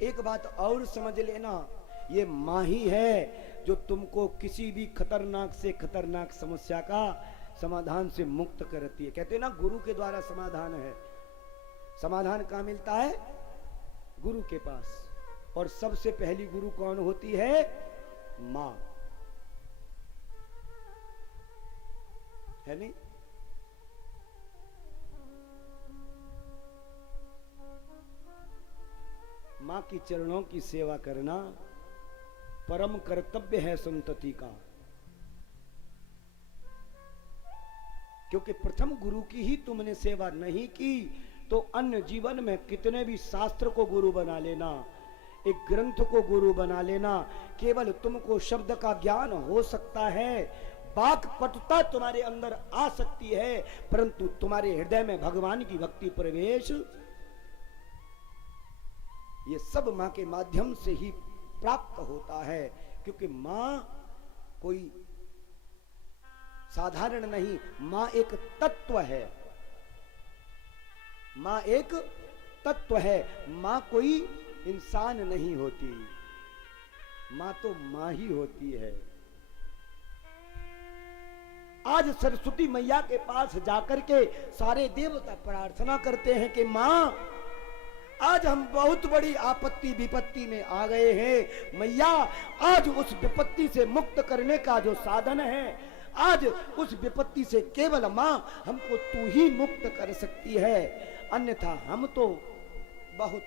एक बात और समझ लेना, ये मां ही है जो तुमको किसी भी खतरनाक से खतरनाक समस्या का समाधान से मुक्त करती है। कहते हैं ना गुरु के द्वारा समाधान है। समाधान कहां मिलता है? गुरु के पास। और सबसे पहली गुरु कौन होती है? मां, है नहीं? मां की चरणों की सेवा करना परम कर्तव्य है संतति का, क्योंकि प्रथम गुरु की ही तुमने सेवा नहीं की तो अन्य जीवन में कितने भी शास्त्र को गुरु बना लेना, एक ग्रंथ को गुरु बना लेना, केवल तुमको शब्द का ज्ञान हो सकता है, वाक पटुता तुम्हारे अंदर आ सकती है, परंतु तुम्हारे हृदय में भगवान की भक्ति प्रवेश ये सब मां के माध्यम से ही प्राप्त होता है। क्योंकि मां कोई साधारण नहीं, मां एक तत्व है। मां एक तत्व है, मां कोई इंसान नहीं होती, मां तो मां ही होती है। आज सरस्वती मैया के पास जाकर के सारे देवता प्रार्थना करते हैं कि मां, आज हम बहुत बड़ी आपत्ति विपत्ति में आ गए हैं, मैया आज उस विपत्ति से मुक्त करने का जो साधन है, आज उस विपत्ति से केवल मां हमको तू ही मुक्त कर सकती है, अन्यथा हम तो बहुत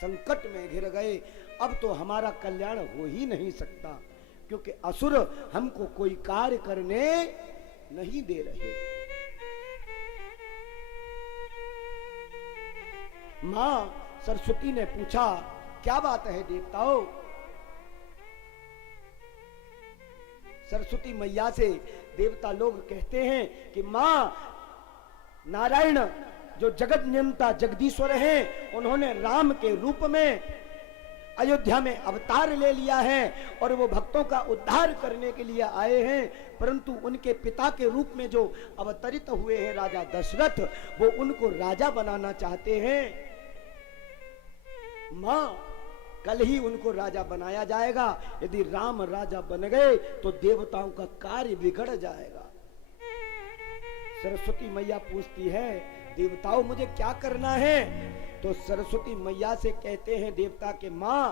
संकट में घिर गए, अब तो हमारा कल्याण हो ही नहीं सकता, क्योंकि असुर हमको कोई कार्य करने नहीं दे रहे। मां सरस्वती ने पूछा, क्या बात है देवताओं? सरस्वती मैया से देवता लोग कहते हैं कि मां, नारायण जो जगत नियंता जगदीश्वर हैं, उन्होंने राम के रूप में अयोध्या में अवतार ले लिया है और वो भक्तों का उद्धार करने के लिए आए हैं, परंतु उनके पिता के रूप में जो अवतरित हुए हैं राजा दशरथ, वो उनको राजा बनाना चाहते हैं। मां, कल ही उनको राजा बनाया जाएगा, यदि राम राजा बन गए तो देवताओं का कार्य बिगड़ जाएगा। सरस्वती मैया पूछती है, देवताओं मुझे क्या करना है? तो सरस्वती मैया से कहते हैं देवता के मां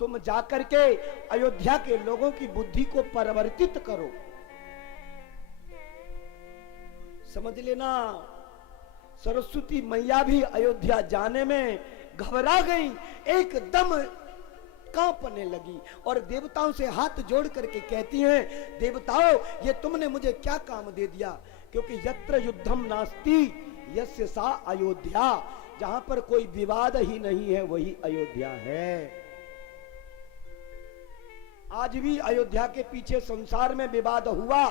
तुम जाकर के अयोध्या के लोगों की बुद्धि को परिवर्तित करो। समझ लेना, सरस्वती मैया भी अयोध्या जाने में घबरा गई, एकदम कांपने लगी और देवताओं से हाथ जोड़ करके कहती हैं, देवताओं ये तुमने मुझे क्या काम दे दिया, क्योंकि यत्र युद्धम नास्ति यस्य सा अयोध्या, जहां पर कोई विवाद ही नहीं है वही अयोध्या है। आज भी अयोध्या के पीछे संसार में विवाद हुआ,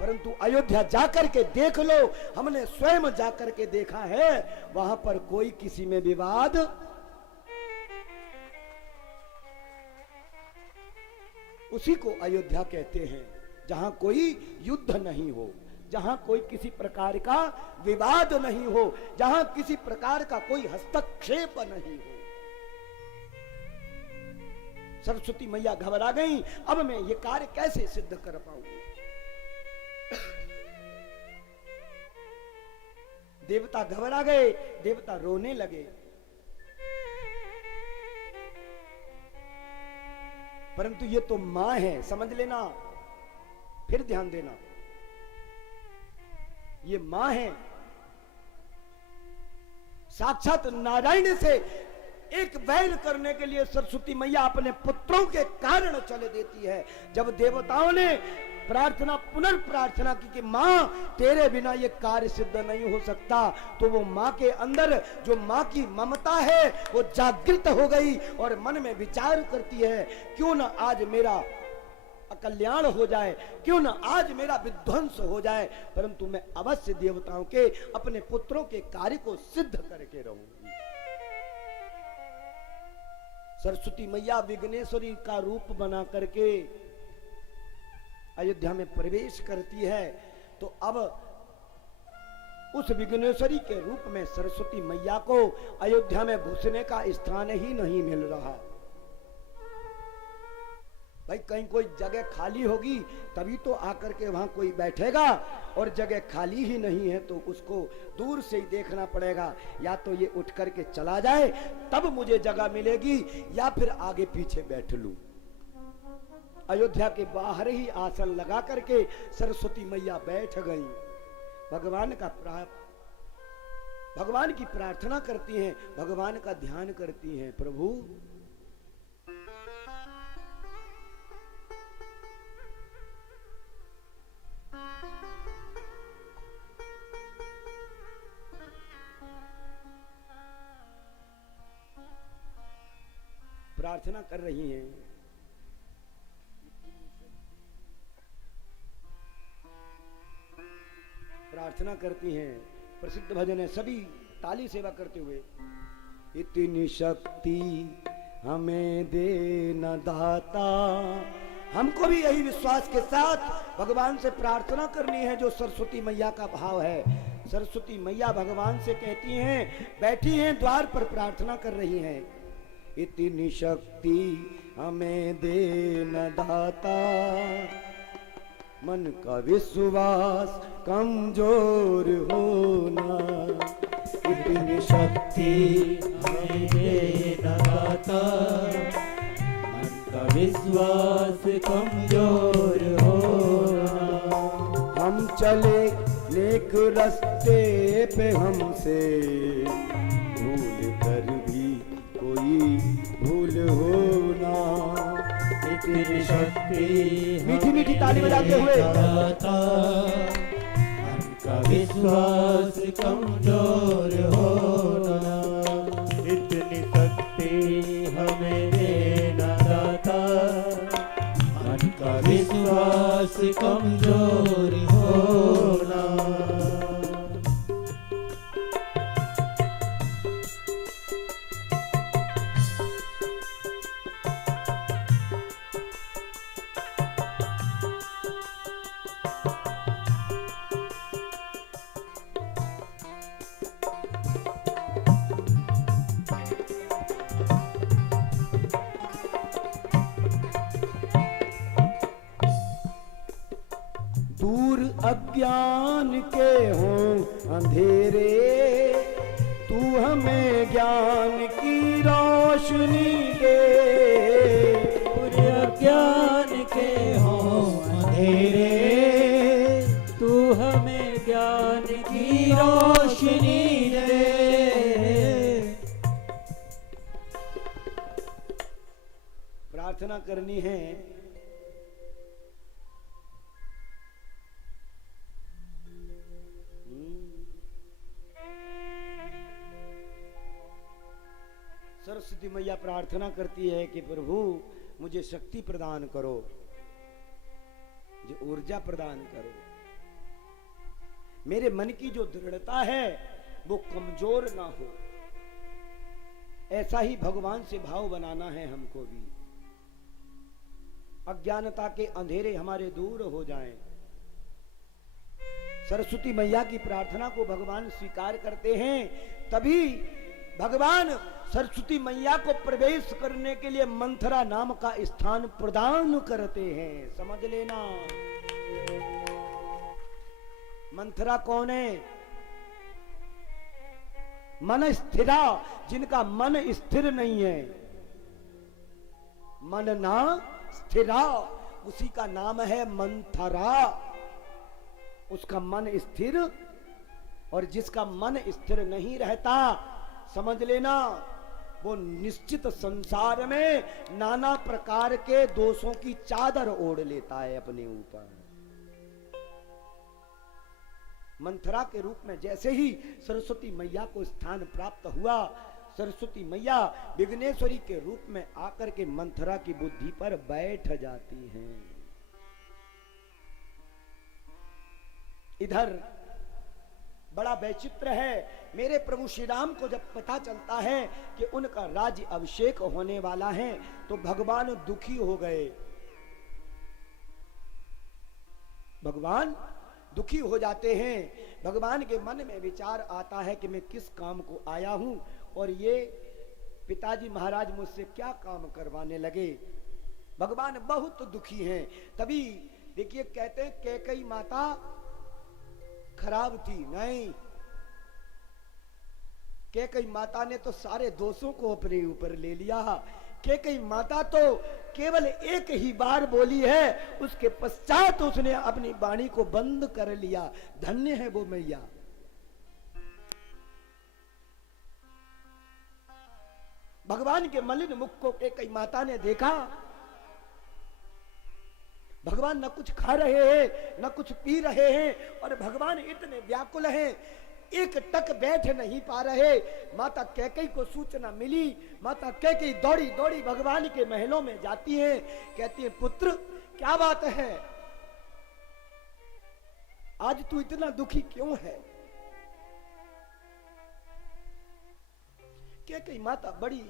परंतु अयोध्या जाकर के देख लो, हमने स्वयं जाकर के देखा है, वहां पर कोई किसी में विवाद उसी को अयोध्या कहते हैं, जहां कोई युद्ध नहीं हो, जहां कोई किसी प्रकार का विवाद नहीं हो, जहां किसी प्रकार का कोई हस्तक्षेप नहीं हो। सरस्वती मैया घबरा गई, अब मैं ये कार्य कैसे सिद्ध कर पाऊंगी। देवता घबरा गए, देवता रोने लगे, परंतु ये तो मां है, समझ लेना, फिर ध्यान देना, ये मां है, साक्षात नारायण से एक बैल करने के लिए सरस्वती मैया अपने पुत्रों के कारण चले देती है। जब देवताओं ने प्रार्थना पुनर्प्रार्थना की कि मां तेरे बिना ये कार्य सिद्ध नहीं हो सकता, तो वो मां के अंदर जो मां की ममता है वो जागृत हो गई और मन में विचार करती है, क्यों ना आज मेरा अकल्याण हो जाए, क्यों ना आज मेरा विध्वंस हो जाए, परंतु मैं अवश्य देवताओं के अपने पुत्रों के कार्य को सिद्ध करके रहूंगी। सरस्वती मैया विघ्नेश्वरी का रूप बना करके अयोध्या में प्रवेश करती है, तो अब उस विघ्नेश्वरी के रूप में सरस्वती मैया को अयोध्या में घुसने का स्थान ही नहीं मिल रहा। भाई कहीं कोई जगह खाली होगी तभी तो आकर के वहां कोई बैठेगा, और जगह खाली ही नहीं है तो उसको दूर से ही देखना पड़ेगा, या तो ये उठ करके चला जाए तब मुझे जगह मिलेगी, या फिर आगे पीछे बैठ लूं। अयोध्या के बाहर ही आसन लगा करके सरस्वती मैया बैठ गई, भगवान की प्रार्थना करती हैं, भगवान का ध्यान करती हैं। प्रभु प्रार्थना कर रही हैं, प्रार्थना करती हैं। प्रसिद्ध भजन है, सभी ताली सेवा करते हुए, इतनी शक्ति हमें दे न दाता। हमको भी यही विश्वास के साथ भगवान से प्रार्थना करनी है जो सरस्वती मैया का भाव है। सरस्वती मैया भगवान से कहती हैं, बैठी हैं द्वार पर प्रार्थना कर रही हैं, इतनी शक्ति हमें दे न दाता, मन का विश्वास कमजोर होना, इतनी शक्ति हमें दे न दाता, मन का विश्वास कमजोर होना। हम चले नेक रास्ते पे हमसे भूल कर भी कोई भूल होना, इतनी शक्ति मीठी मीठी ताली बजाते हुए, उनका विश्वास कमजोर होना, इतनी शक्ति हमें देना दाता, उनका विश्वास कमजोर होना। दूर अज्ञान के हों अंधेरे, तू हमें ज्ञान की रोशनी दे, पूरे अज्ञान के हो अंधेरे, तू हमें ज्ञान की रोशनी दे। प्रार्थना करनी है। सरस्वती मैया प्रार्थना करती है कि प्रभु मुझे शक्ति प्रदान करो, जो ऊर्जा प्रदान करो, मेरे मन की जो दृढ़ता है वो कमजोर ना हो। ऐसा ही भगवान से भाव बनाना है हमको भी। अज्ञानता के अंधेरे हमारे दूर हो जाएं। सरस्वती मैया की प्रार्थना को भगवान स्वीकार करते हैं, तभी भगवान सरस्वती मैया को प्रवेश करने के लिए मंथरा नाम का स्थान प्रदान करते हैं। समझ लेना। मंथरा कौन है? मन स्थिरा, जिनका मन स्थिर नहीं है, मन ना स्थिरा, उसी का नाम है मंथरा। उसका मन स्थिर, और जिसका मन स्थिर नहीं रहता, समझ लेना वो निश्चित संसार में नाना प्रकार के दोषों की चादर ओढ़ लेता है अपने ऊपर। मंथरा के रूप में जैसे ही सरस्वती मैया को स्थान प्राप्त हुआ, सरस्वती मैया विघ्नेश्वरी के रूप में आकर के मंथरा की बुद्धि पर बैठ जाती हैं। इधर बड़ा वैचित्र है। मेरे प्रभु श्री राम को जब पता चलता है कि उनका राज्य अभिषेक होने वाला है, तो भगवान दुखी हो गए। भगवान दुखी हो जाते हैं। भगवान के मन में विचार आता है कि मैं किस काम को आया हूं, और ये पिताजी महाराज मुझसे क्या काम करवाने लगे। भगवान बहुत दुखी हैं। तभी देखिए कहते हैं कैकेयी माता खराब थी, नहीं, कैकेयी माता ने तो सारे दोषों को अपने ऊपर ले लिया। कैकेयी माता तो केवल एक ही बार बोली है, उसके पश्चात उसने अपनी वाणी को बंद कर लिया। धन्य है वो मैया। भगवान के मलिन मुख को कैकेयी माता ने देखा। भगवान न कुछ खा रहे हैं, न कुछ पी रहे हैं, और भगवान इतने व्याकुल हैं, एक टक बैठ नहीं पा रहे। माता कैकेयी को सूचना मिली। माता कैकेयी दौड़ी दौड़ी भगवान के महलों में जाती है। कहती है, पुत्र क्या बात है, आज तू इतना दुखी क्यों है? कैकेयी माता बड़ी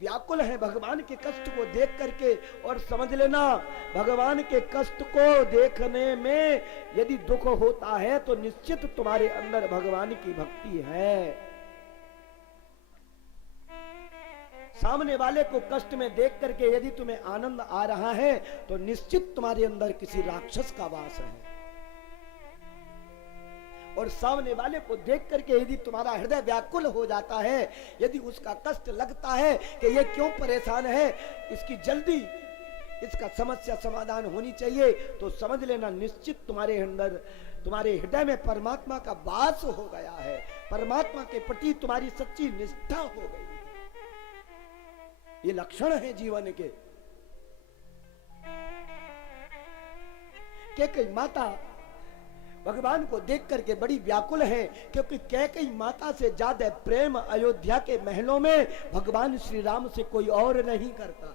व्याकुल है भगवान के कष्ट को देख करके। और समझ लेना, भगवान के कष्ट को देखने में यदि दुख होता है तो निश्चित तुम्हारे अंदर भगवान की भक्ति है। सामने वाले को कष्ट में देख करके यदि तुम्हें आनंद आ रहा है तो निश्चित तुम्हारे अंदर किसी राक्षस का वास है। और सामने वाले को देख करके यदि तुम्हारा हृदय व्याकुल हो जाता है, यदि उसका कष्ट लगता है कि ये क्यों परेशान है, इसकी जल्दी इसका समस्या समाधान होनी चाहिए, तो समझ लेना निश्चित तुम्हारे अंदर, तुम्हारे हृदय में परमात्मा का वास हो गया है। परमात्मा के प्रति तुम्हारी सच्ची निष्ठा हो गई है। ये लक्षण है जीवन के। कैकेयी माता भगवान को देख करके बड़ी व्याकुल है, क्योंकि कैकेयी माता से ज्यादा प्रेम अयोध्या के महलों में भगवान श्री राम से कोई और नहीं करता।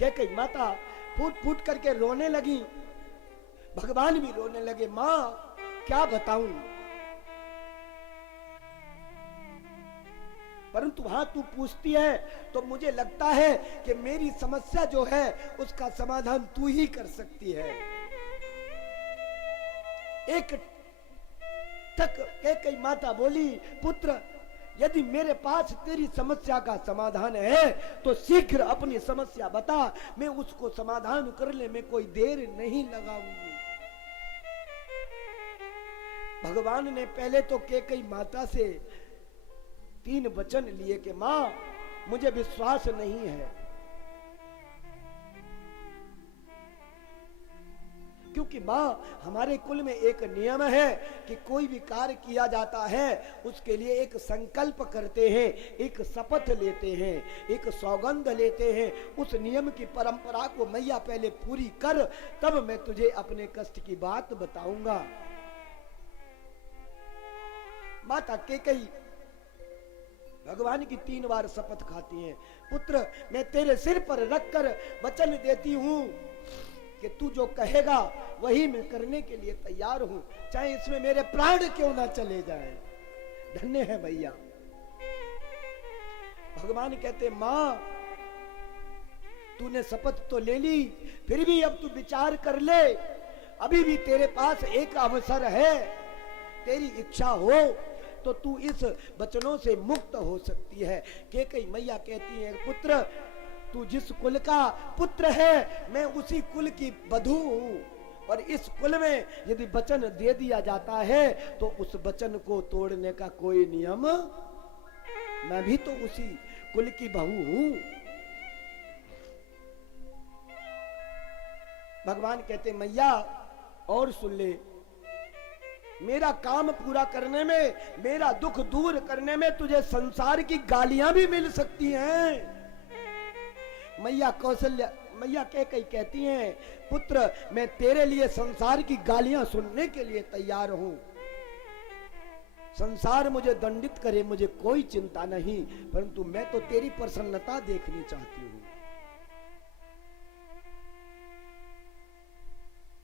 कैकेयी माता फूट फूट करके रोने लगी। भगवान भी रोने लगे। मां क्या बताऊं, परंतु वहां तू पूछती है तो मुझे लगता है कि मेरी समस्या जो है उसका समाधान तू ही कर सकती है। एक तक कैकेयी माता बोली, पुत्र यदि मेरे पास तेरी समस्या का समाधान है तो शीघ्र अपनी समस्या बता, मैं उसको समाधान करने में कोई देर नहीं लगाऊंगी। भगवान ने पहले तो कैकेयी माता से 3 वचन लिए कि मां मुझे विश्वास नहीं है, क्योंकि मां हमारे कुल में एक नियम है कि कोई भी कार्य किया जाता है उसके लिए एक संकल्प करते हैं, एक शपथ लेते हैं, एक सौगंध लेते हैं। उस नियम की परंपरा को मैया पहले पूरी कर, तब मैं तुझे अपने कष्ट की बात बताऊंगा। माता कैकेयी भगवान की 3 बार शपथ खाती हैं। पुत्र मैं तेरे सिर पर रखकर वचन देती हूं कि तू जो कहेगा वही मैं करने के लिए तैयार हूं, चाहे इसमें मेरे प्राण क्यों ना चले जाएं। धन्य है भैया। भगवान कहते मां तूने शपथ तो ले ली, फिर भी अब तू विचार कर ले, अभी भी तेरे पास एक अवसर है, तेरी इच्छा हो तो तू इस वचनों से मुक्त हो सकती है। कैकेयी मैया कहती है पुत्र तू जिस कुल का पुत्र है मैं उसी कुल की वधू हूं, और इस कुल में यदि वचन दे दिया जाता है तो उस वचन को तोड़ने का कोई नियम, मैं भी तो उसी कुल की बहू हूं। भगवान कहते मैया और सुन ले, मेरा काम पूरा करने में, मेरा दुख दूर करने में तुझे संसार की गालियां भी मिल सकती हैं। मैया कौशल्या मैया कैकेयी कहती हैं पुत्र मैं तेरे लिए संसार की गालियां सुनने के लिए तैयार हूं, संसार मुझे दंडित करे मुझे कोई चिंता नहीं, परंतु मैं तो तेरी प्रसन्नता देखनी चाहती हूं।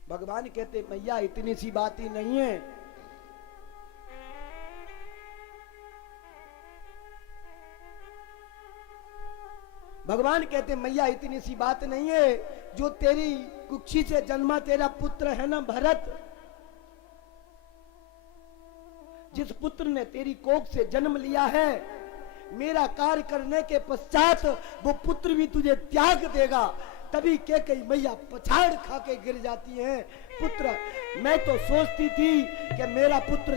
भगवान कहते मैया इतनी सी बात ही नहीं है, भगवान कहते मैया इतनी सी बात नहीं है, जो तेरी कुक्षी से जन्मा तेरा पुत्र है ना भरत, जिस पुत्र ने तेरी कोख से जन्म लिया है, मेरा कार्य करने के पश्चात वो पुत्र भी तुझे त्याग देगा। तभी कैकेयी मैया पछाड़ खा के गिर जाती है। पुत्र मैं तो सोचती थी कि मेरा पुत्र